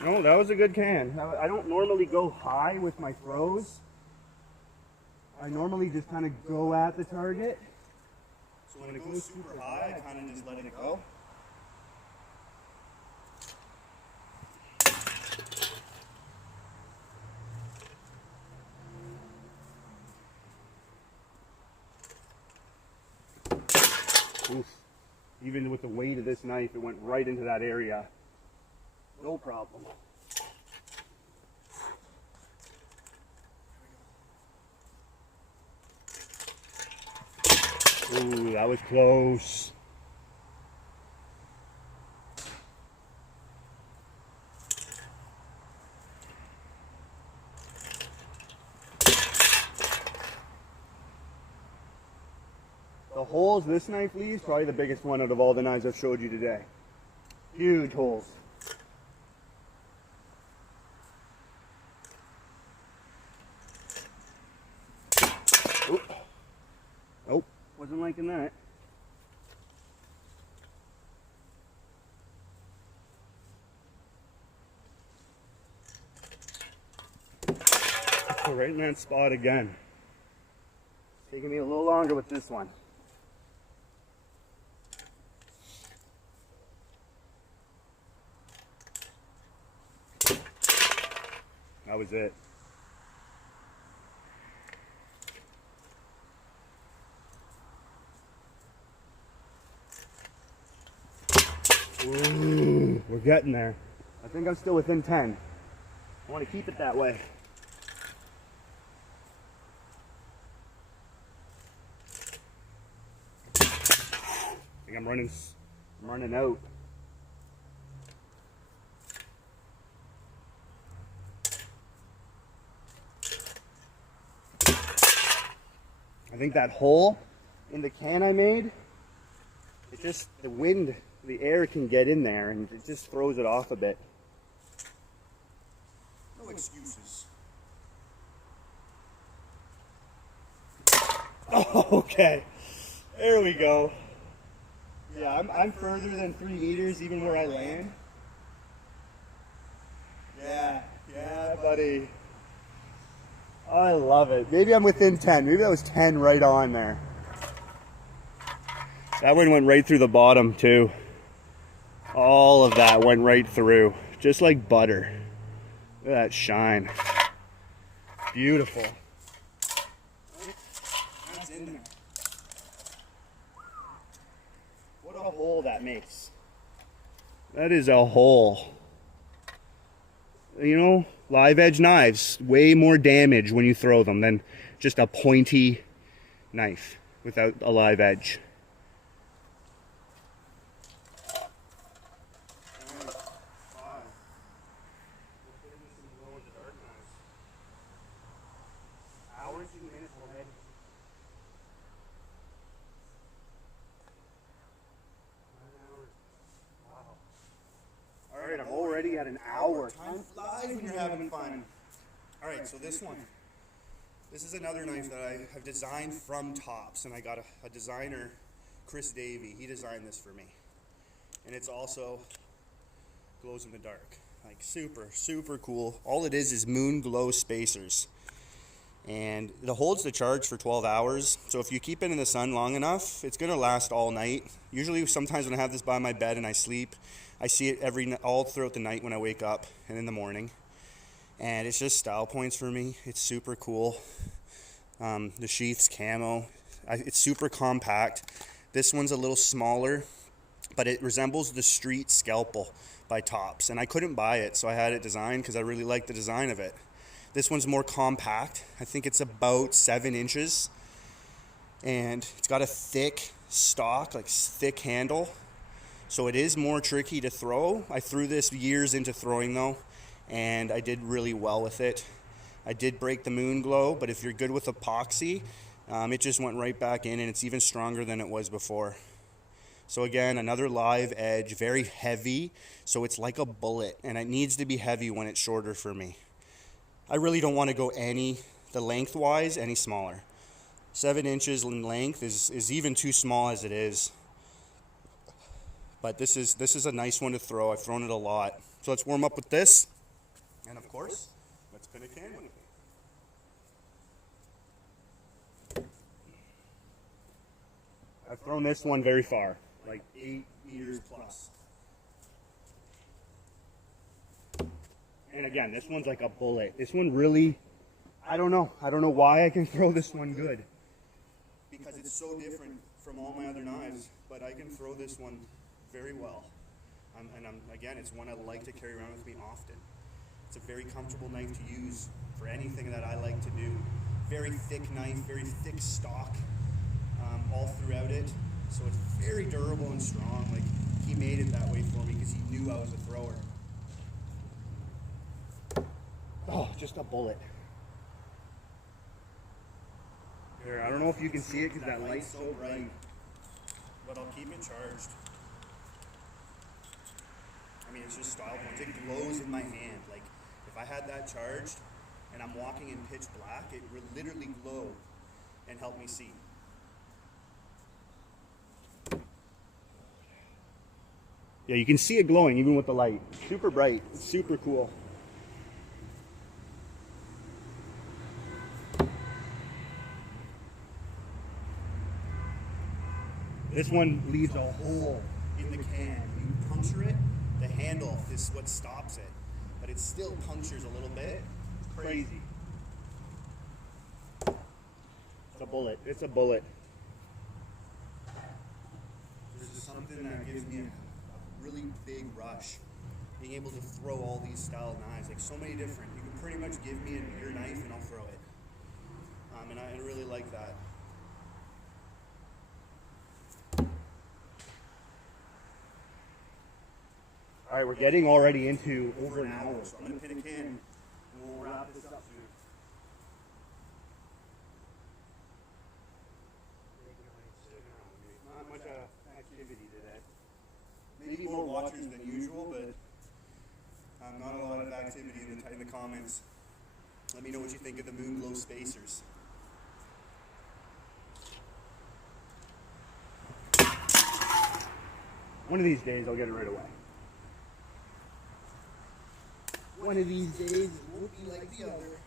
No, that was a good can. I don't normally go high with my throws. I normally just kind of go at the target. So when it goes super high, I kind of just let it go. Oof. Even with the weight of this knife, it went right into that area. No problem. Ooh, that was close. The holes this knife leaves, probably the biggest one out of all the knives I've showed you today. Huge holes. Oop. Nope, wasn't liking that. Right in that spot again. Taking me a little longer with this one. That was it. Ooh, we're getting there. I think I'm still within 10. I want to keep it that way. I think I'm running out. I think that hole in the can I made, it just, the wind, the air can get in there and it just throws it off a bit. No excuses. Oh, okay. There we go. Yeah, I'm further than 3 meters even where I land. Yeah, buddy. I love it. Maybe I'm within 10. Maybe that was 10 right on there. That one went right through the bottom too. All of that went right through, just like butter. Look at that shine. Beautiful. That's in there. What a hole that makes. That is a hole. You know, live edge knives, way more damage when you throw them than just a pointy knife without a live edge. Alright, I'm already at an hour. Time flies when you're having fun. Alright, so this one. This is another knife that I have designed from tops, and I got a designer, Chris Davey. He designed this for me. And it's also glows in the dark. Like super, super cool. All it is moon glow spacers. and it holds the charge for 12 hours. So if you keep it in the sun long enough, it's going to last all night. Usually sometimes when I have this by my bed and I sleep, I see it all throughout the night when I wake up and in the morning. And it's just style points for me. It's super cool. The sheath's camo. It's super compact. This one's a little smaller, but it resembles the Street Scalpel by Tops. And I couldn't buy it, so I had it designed because I really like the design of it. This one's more compact. I think it's about 7 inches. And it's got a thick stock, like thick handle. So it is more tricky to throw. I threw this years into throwing though, and I did really well with it. I did break the moon glow, but if you're good with epoxy, it just went right back in, and it's even stronger than it was before. So again, another live edge, very heavy. So it's like a bullet, and it needs to be heavy when it's shorter for me. I really don't want to go the lengthwise, any smaller. 7 inches in length is even too small as it is. But this is a nice one to throw. I've thrown it a lot. So let's warm up with this. And of course, let's pin a can with it. I've thrown this one very far, like 8 meters plus. And again, this one's like a bullet. This one really, I don't know why I can throw this one good. Because it's so different from all my other knives, but I can throw this one very well. Again, it's one I like to carry around with me often. It's a very comfortable knife to use for anything that I like to do. Very thick knife, very thick stock all throughout it. So it's very durable and strong. Like, he made it that way for me because he knew I was a thrower. Oh, just a bullet. Here, I don't know if you can see it because that light's so bright, but I'll keep it charged. I mean, it's just style points. It glows in my hand. Like, if I had that charged and I'm walking in pitch black, it would literally glow and help me see. Yeah, you can see it glowing even with the light. Super bright. It's super cool. This one leaves a hole in the can. You puncture it, the handle is what stops it. But it still punctures a little bit. It's crazy. It's a bullet. It's a bullet. There's just something that gives me a really big rush. Being able to throw all these style knives, like so many different. You can pretty much give me your knife and I'll throw it. And I really like that. All right, we're getting already into over an hour, so I'm going to pin a can and we'll wrap this up soon. Not much activity today. Maybe more watchers than usual, but not a lot of activity in the comments. Let me know what you think of the moon glow spacers. One of these days I'll get it right away. One of these days it won't be like the other.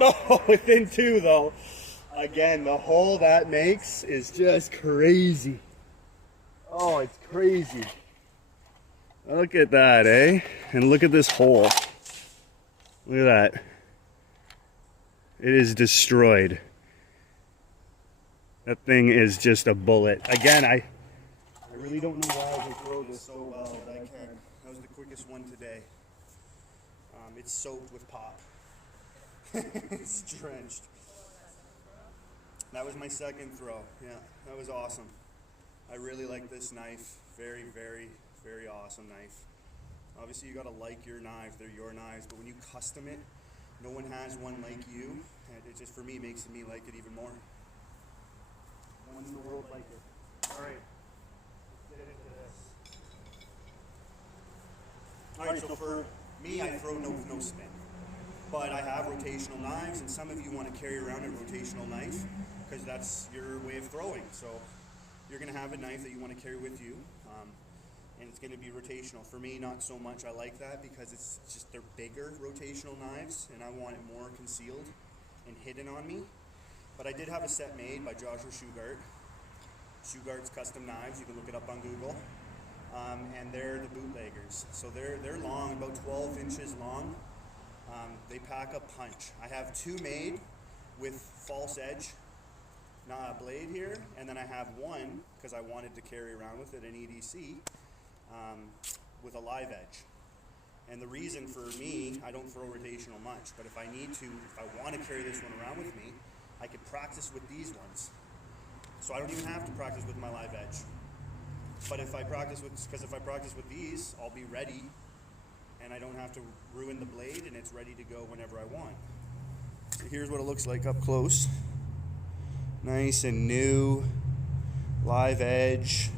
Oh, within 2 though. Again, the hole that makes is just crazy. Oh, it's crazy. Look at that, eh? And look at this hole. Look at that. It is destroyed. That thing is just a bullet. Again, I really don't know why I can throw this so well, but I can. That was the quickest one today. It's soaked with pop. It's drenched. That was my second throw. Yeah, that was awesome. I really like this knife. Very, very, very awesome knife. Obviously, you gotta like your knives. They're your knives, but when you custom it, no one has one like you. And it just, for me, makes me like it even more. No one in the world like it. All right. Let's get into this. All right, so for me, I throw no spin. But I have rotational knives, and some of you want to carry around a rotational knife because that's your way of throwing. So you're going to have a knife that you want to carry with you. and it's going to be rotational. For me, not so much. I like that because it's just they're bigger rotational knives, and I want it more concealed and hidden on me. But I did have a set made by Joshua Shugart. Shugart's Custom Knives. You can look it up on Google. And they're the bootleggers. So they're long, about 12 inches long. They pack a punch. I have two made with false edge blade here, and then I have one, because I wanted to carry around with it, an EDC, with a live edge. And the reason for me, I don't throw rotational much, but if I need to, if I want to carry this one around with me, I could practice with these ones. So I don't even have to practice with my live edge. But if I practice with, because if I practice with these, I'll be ready, and I don't have to ruin the blade, and it's ready to go whenever I want. So here's what it looks like up close. Nice and new, live edge.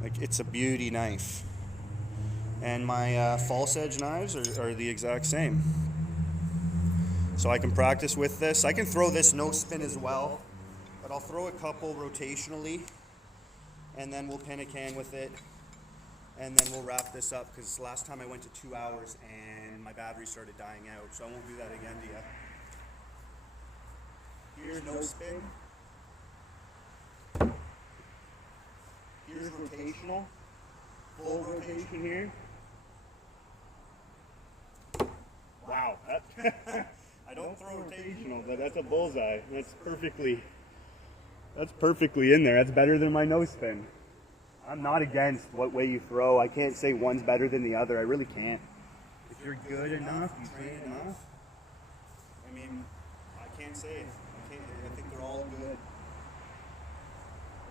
Like, it's a beauty knife. And my false edge knives are the exact same. So I can practice with this. I can throw this no spin as well, but I'll throw a couple rotationally, and then we'll pin a can with it, and then we'll wrap this up, because last time I went to 2 hours and my battery started dying out, so I won't do that again to you. Here's no spin. Here's rotational. Full rotation here. Wow, I don't throw rotational, but that's a bullseye. That's perfectly in there. That's better than my no spin. I'm not against what way you throw. I can't say one's better than the other. I really can't. If you're good enough, you train enough. I mean, I can't say it. I think they're all good.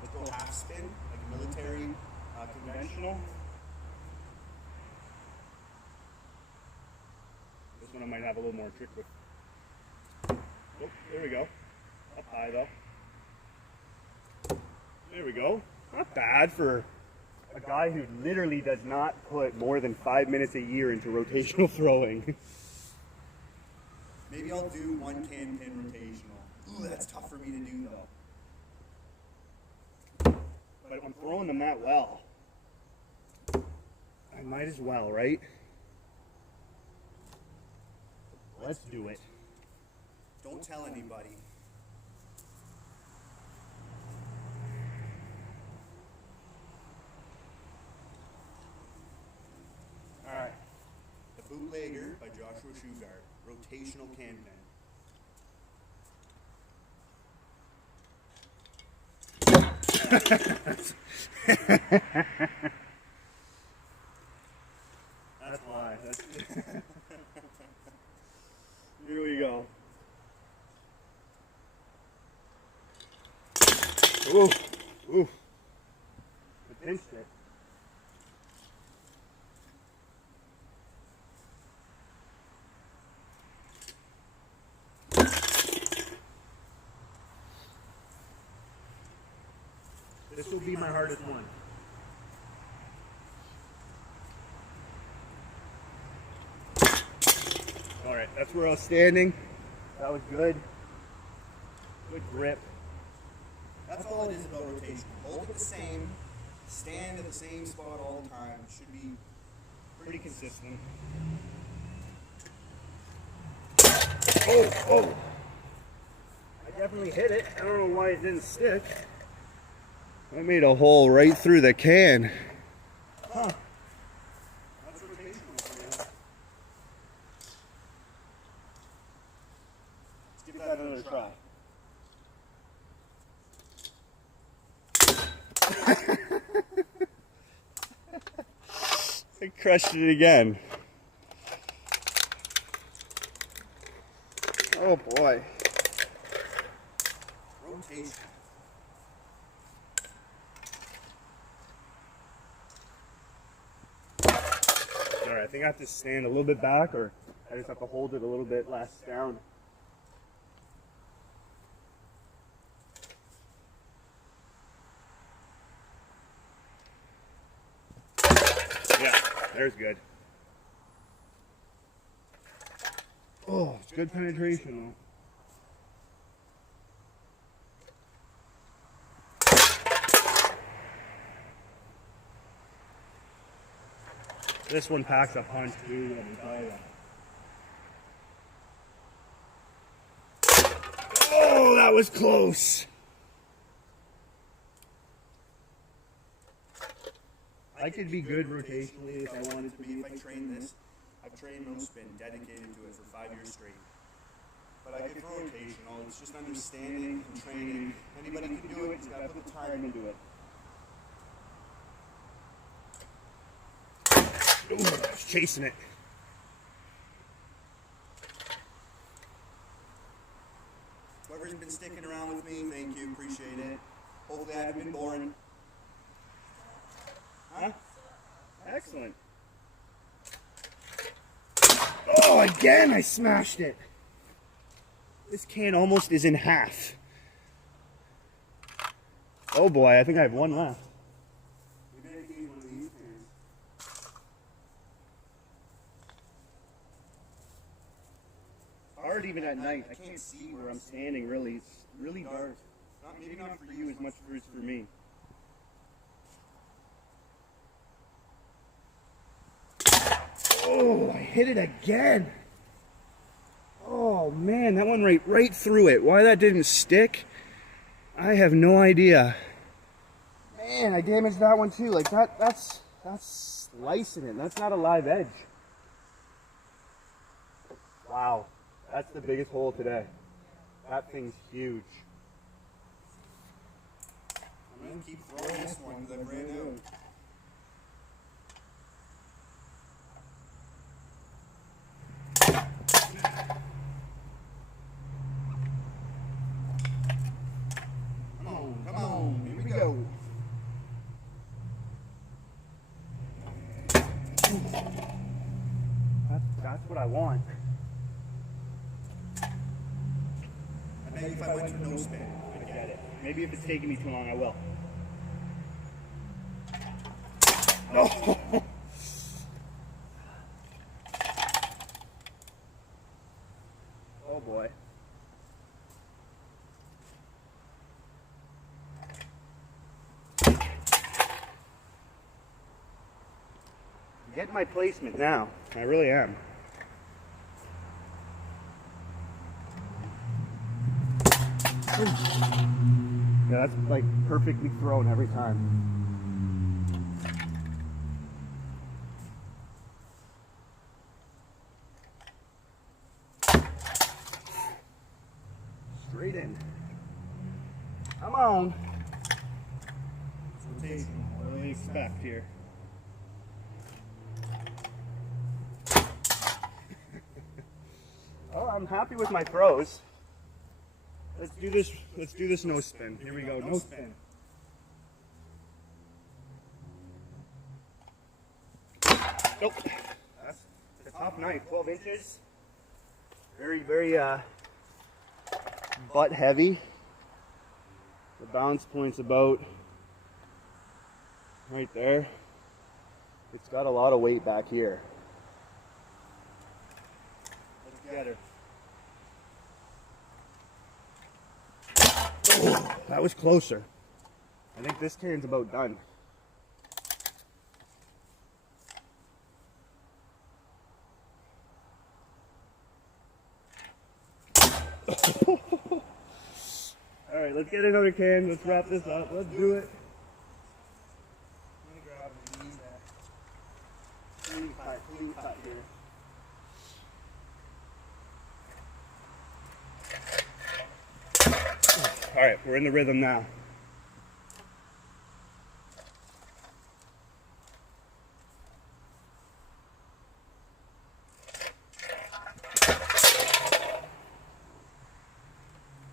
Let's go half spin, like a military conventional. This one I might have a little more trick with. Oh, there we go. Up high though. There we go. Not bad for a guy who literally does not put more than 5 minutes a year into rotational throwing. Maybe I'll do one can pin rotational. Ooh, that's tough for me to do though. But I'm throwing them that well. I might as well, right? Let's do it. Don't tell anybody. Alright. The Bootlegger by Joshua Shugart. Rotational can pin. That's why. Here we go. Ooh, ooh. I pinched it. This will be my hardest one. Alright, that's where I was standing. That was good. Good grip. That's all it is about rotation. Hold it the same, stand at the same spot all the time. It should be Pretty consistent. Oh! I definitely hit it. I don't know why it didn't stick. I made a hole right through the can. Huh. That's rotational for you. Let's give that another try. I crushed it again. Oh boy. Rotation. Alright, I think I have to stand a little bit back, or I just have to hold it a little bit less down. Yeah, there's good. Oh, it's good penetration though. This one packs a punch too, let me tell you. Oh, that was close. I could be good rotationally if I wanted to be. If I train this, I've trained no spin, dedicated to it for 5 years straight. But I could throw rotational. It's just understanding and training. Anybody can do it. You got to put the time into it. Ooh, I was chasing it. Whoever's been sticking around with me, thank you, appreciate it. Hopefully I haven't been boring. Huh? Excellent. Oh, again I smashed it. This can almost is in half. Oh boy, I think I have one left. We better use one of these cans. Hard even at night. I can't see where I'm standing really. It's really dark. Maybe not for you as much as for me. Oh, I hit it again. Oh man, that one right through it. Why that didn't stick, I have no idea. Man, I damaged that one too. Like that's slicing it. That's not a live edge. Wow, that's the biggest hole today. That thing's huge. I'm gonna keep throwing this one because I've ran out. Come on, here we go. That's what I want. I bet if I went for no spin, I get it. Maybe if it's taking me too long, I will. No. Oh boy. Get my placement now. I really am. Yeah, that's like perfectly thrown every time. Straight in. Come on. Rotation. What do we expect here? Well, I'm happy with my throws. Let's do this. Let's do this no spin. Here we go. No spin. Nope. That's the top knife. 12 inches. Very butt heavy. The balance point's about right there. It's got a lot of weight back here. Let's get her. Oh, that was closer. I think this can's about done. All right, let's get another can. Let's wrap this up. Let's do it. I'm gonna grab these Clean cut here. All right, we're in the rhythm now.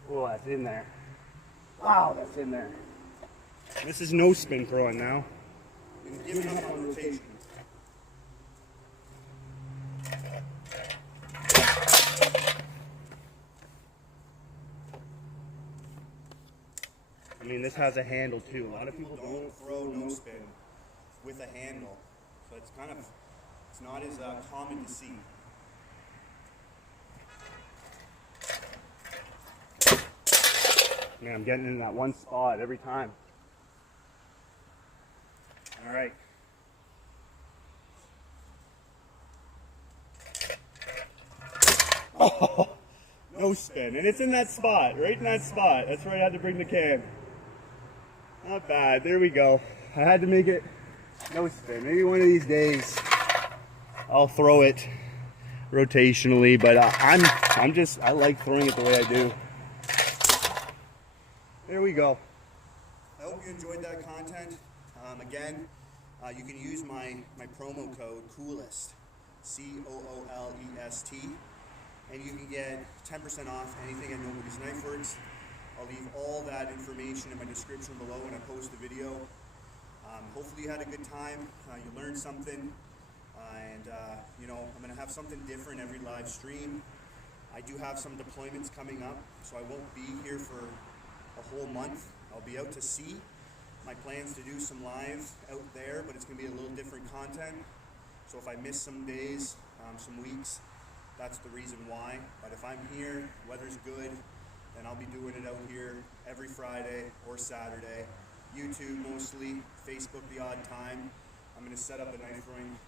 Oh, that's in there. Wow, that's in there. This is no spin throwing now. and giving up on rotation. I mean, this has a handle too. A lot of people don't. Don't throw no spin with a handle, so it's kind of, it's not as common to see. Man, I'm getting in that one spot every time. All right. Oh, no spin. And it's in that spot, right in that spot. That's where I had to bring the can. Not bad. There we go. I had to make it no spin. Maybe one of these days I'll throw it rotationally, but I like throwing it the way I do. There we go. I hope you enjoyed that content. Again, you can use my promo code COOLEST, COOLEST, and you can get 10% off anything at Nobody's Knife Works. I'll leave all that information in my description below when I post the video. Hopefully you had a good time, you learned something, and you know, I'm going to have something different every live stream. I do have some deployments coming up, so I won't be here for a whole month. I'll be out to sea. My plan's to do some live out there, but it's going to be a little different content. So if I miss some days, some weeks, that's the reason why. But if I'm here, weather's good, then I'll be doing it out here every Friday or Saturday. YouTube mostly, Facebook the odd time. I'm going to set up a knife throwing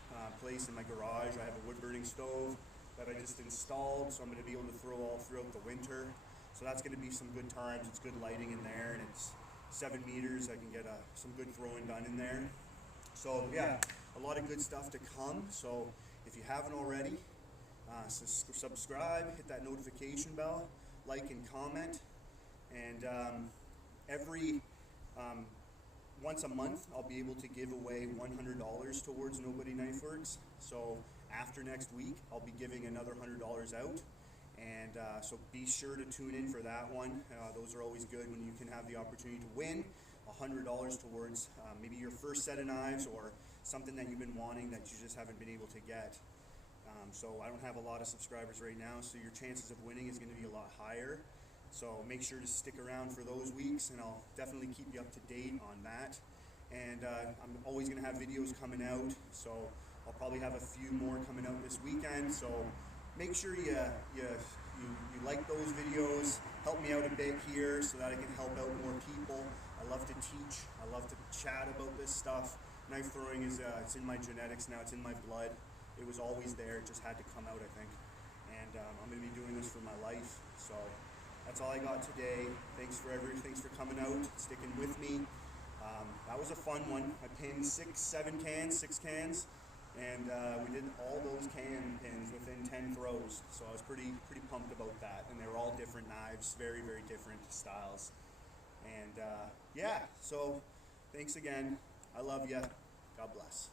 place in my garage. I have a wood burning stove that I just installed, so I'm going to be able to throw all throughout the winter. So that's going to be some good times. It's good lighting in there, and it's 7 meters. I can get some good throwing done in there. So yeah, a lot of good stuff to come. So if you haven't already, subscribe, hit that notification bell, like and comment, and once a month I'll be able to give away $100 towards Nobody Knife Works. So after next week I'll be giving another $100 out, and so be sure to tune in for that one. Those are always good when you can have the opportunity to win $100 towards maybe your first set of knives or something that you've been wanting that you just haven't been able to get. So I don't have a lot of subscribers right now, so your chances of winning is going to be a lot higher. So make sure to stick around for those weeks, and I'll definitely keep you up to date on that. And I'm always going to have videos coming out, so I'll probably have a few more coming out this weekend. So make sure you like those videos, help me out a bit here so that I can help out more people. I love to teach, I love to chat about this stuff. Knife throwing is it's in my genetics now, it's in my blood. It was always there, it just had to come out, I think. And I'm going to be doing this for my life. So that's all I got today. Thanks for coming out, sticking with me. That was a fun one. I pinned 6 cans, and we did all those can pins within 10 throws. So I was pretty pumped about that. And they were all different knives, very, very different styles. And yeah, so thanks again. I love you. God bless.